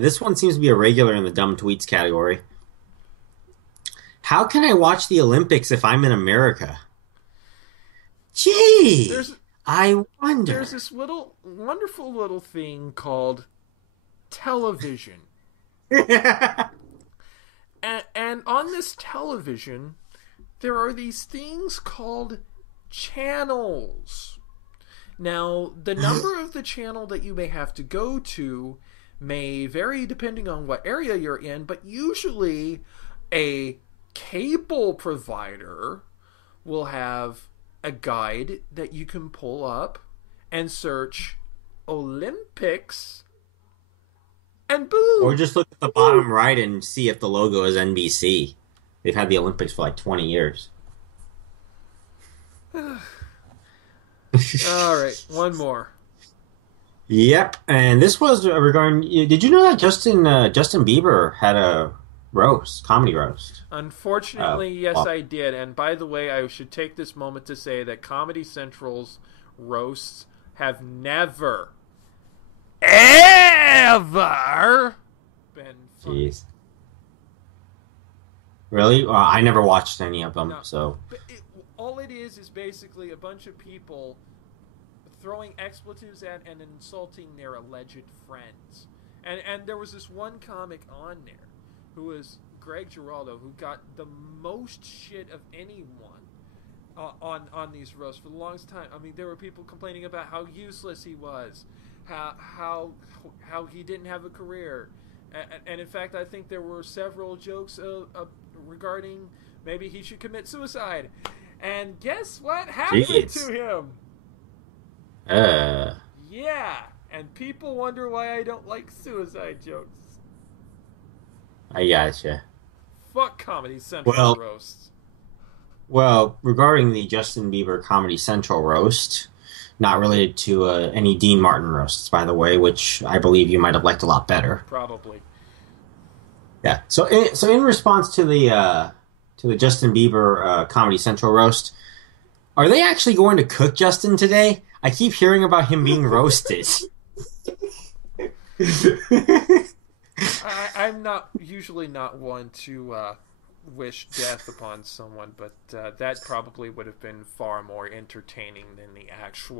This one seems to be a regular in the dumb tweets category. How can I watch the Olympics if I'm in America? Gee, I wonder. There's this wonderful little thing called television. and on this television, there are these things called channels. Now, the number of the channel that you may have to go to may vary depending on what area you're in, but usually a cable provider will have a guide that you can pull up and search Olympics and boom. Or just look at the bottom right and see if the logo is NBC. They've had the Olympics for like 20 years. All right, one more. Yep, and this was regarding. Did you know that Justin Bieber had a comedy roast? Unfortunately, yes, I did. And by the way, I should take this moment to say that Comedy Central's roasts have never, ever been funny. Jeez. Really? I never watched any of them, No, so. But all it is basically a bunch of people throwing expletives at and insulting their alleged friends. And there was this one comic on there who was Greg Giraldo, who got the most shit of anyone on these roasts for the longest time. I mean, there were people complaining about how useless he was, how he didn't have a career, and in fact, I think there were several jokes regarding maybe he should commit suicide. And guess what happened to him? Yeah, and people wonder why I don't like suicide jokes. I gotcha. Fuck Comedy Central roasts. Well, regarding the Justin Bieber Comedy Central roast, not related to any Dean Martin roasts, by the way, which I believe you might have liked a lot better. Probably. Yeah. So in response to the Justin Bieber Comedy Central roast, are they actually going to cook Justin today? I keep hearing about him being roasted. I'm usually not one to wish death upon someone, but that probably would have been far more entertaining than the actual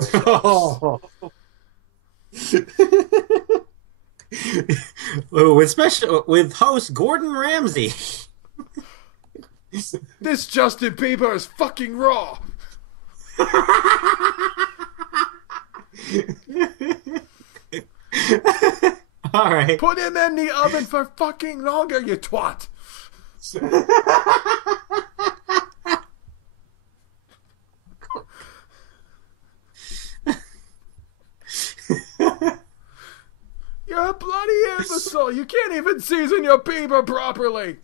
with host Gordon Ramsay. This Justin Bieber is fucking raw. All right. Put him in the oven for fucking longer, you twat. You're a bloody imbecile. You can't even season your Bieber properly.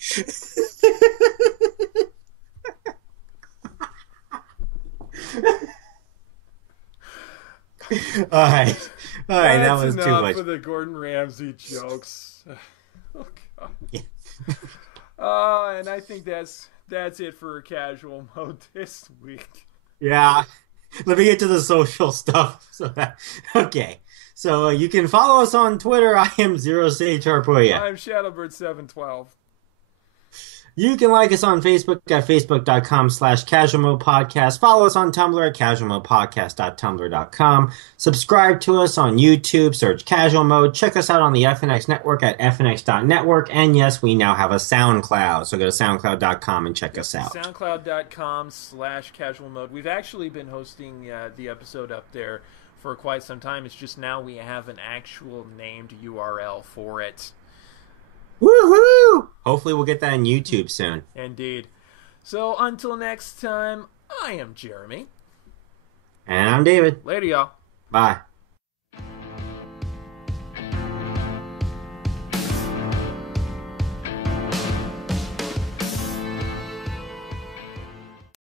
All right, that was enough too much for the Gordon Ramsay jokes. Oh God. Yeah. And I think that's that's it for Casual Mode this week. Yeah. Let me get to the social stuff. Okay. So you can follow us on Twitter. I am Zero Sage Harpoya. I'm Shadowbird712. You can like us on Facebook at facebook.com/casualmodepodcast. Follow us on Tumblr at casualmodepodcast.tumblr.com. Subscribe to us on YouTube. Search Casual Mode. Check us out on the FNX network at fnx.network. And yes, we now have a SoundCloud. So go to soundcloud.com and check us out. SoundCloud.com/casual mode. We've actually been hosting the episode up there for quite some time. It's just now we have an actual named URL for it. Woohoo! Hopefully we'll get that on YouTube soon. Indeed. So until next time, I am Jeremy. And I'm David. Later, y'all. Bye.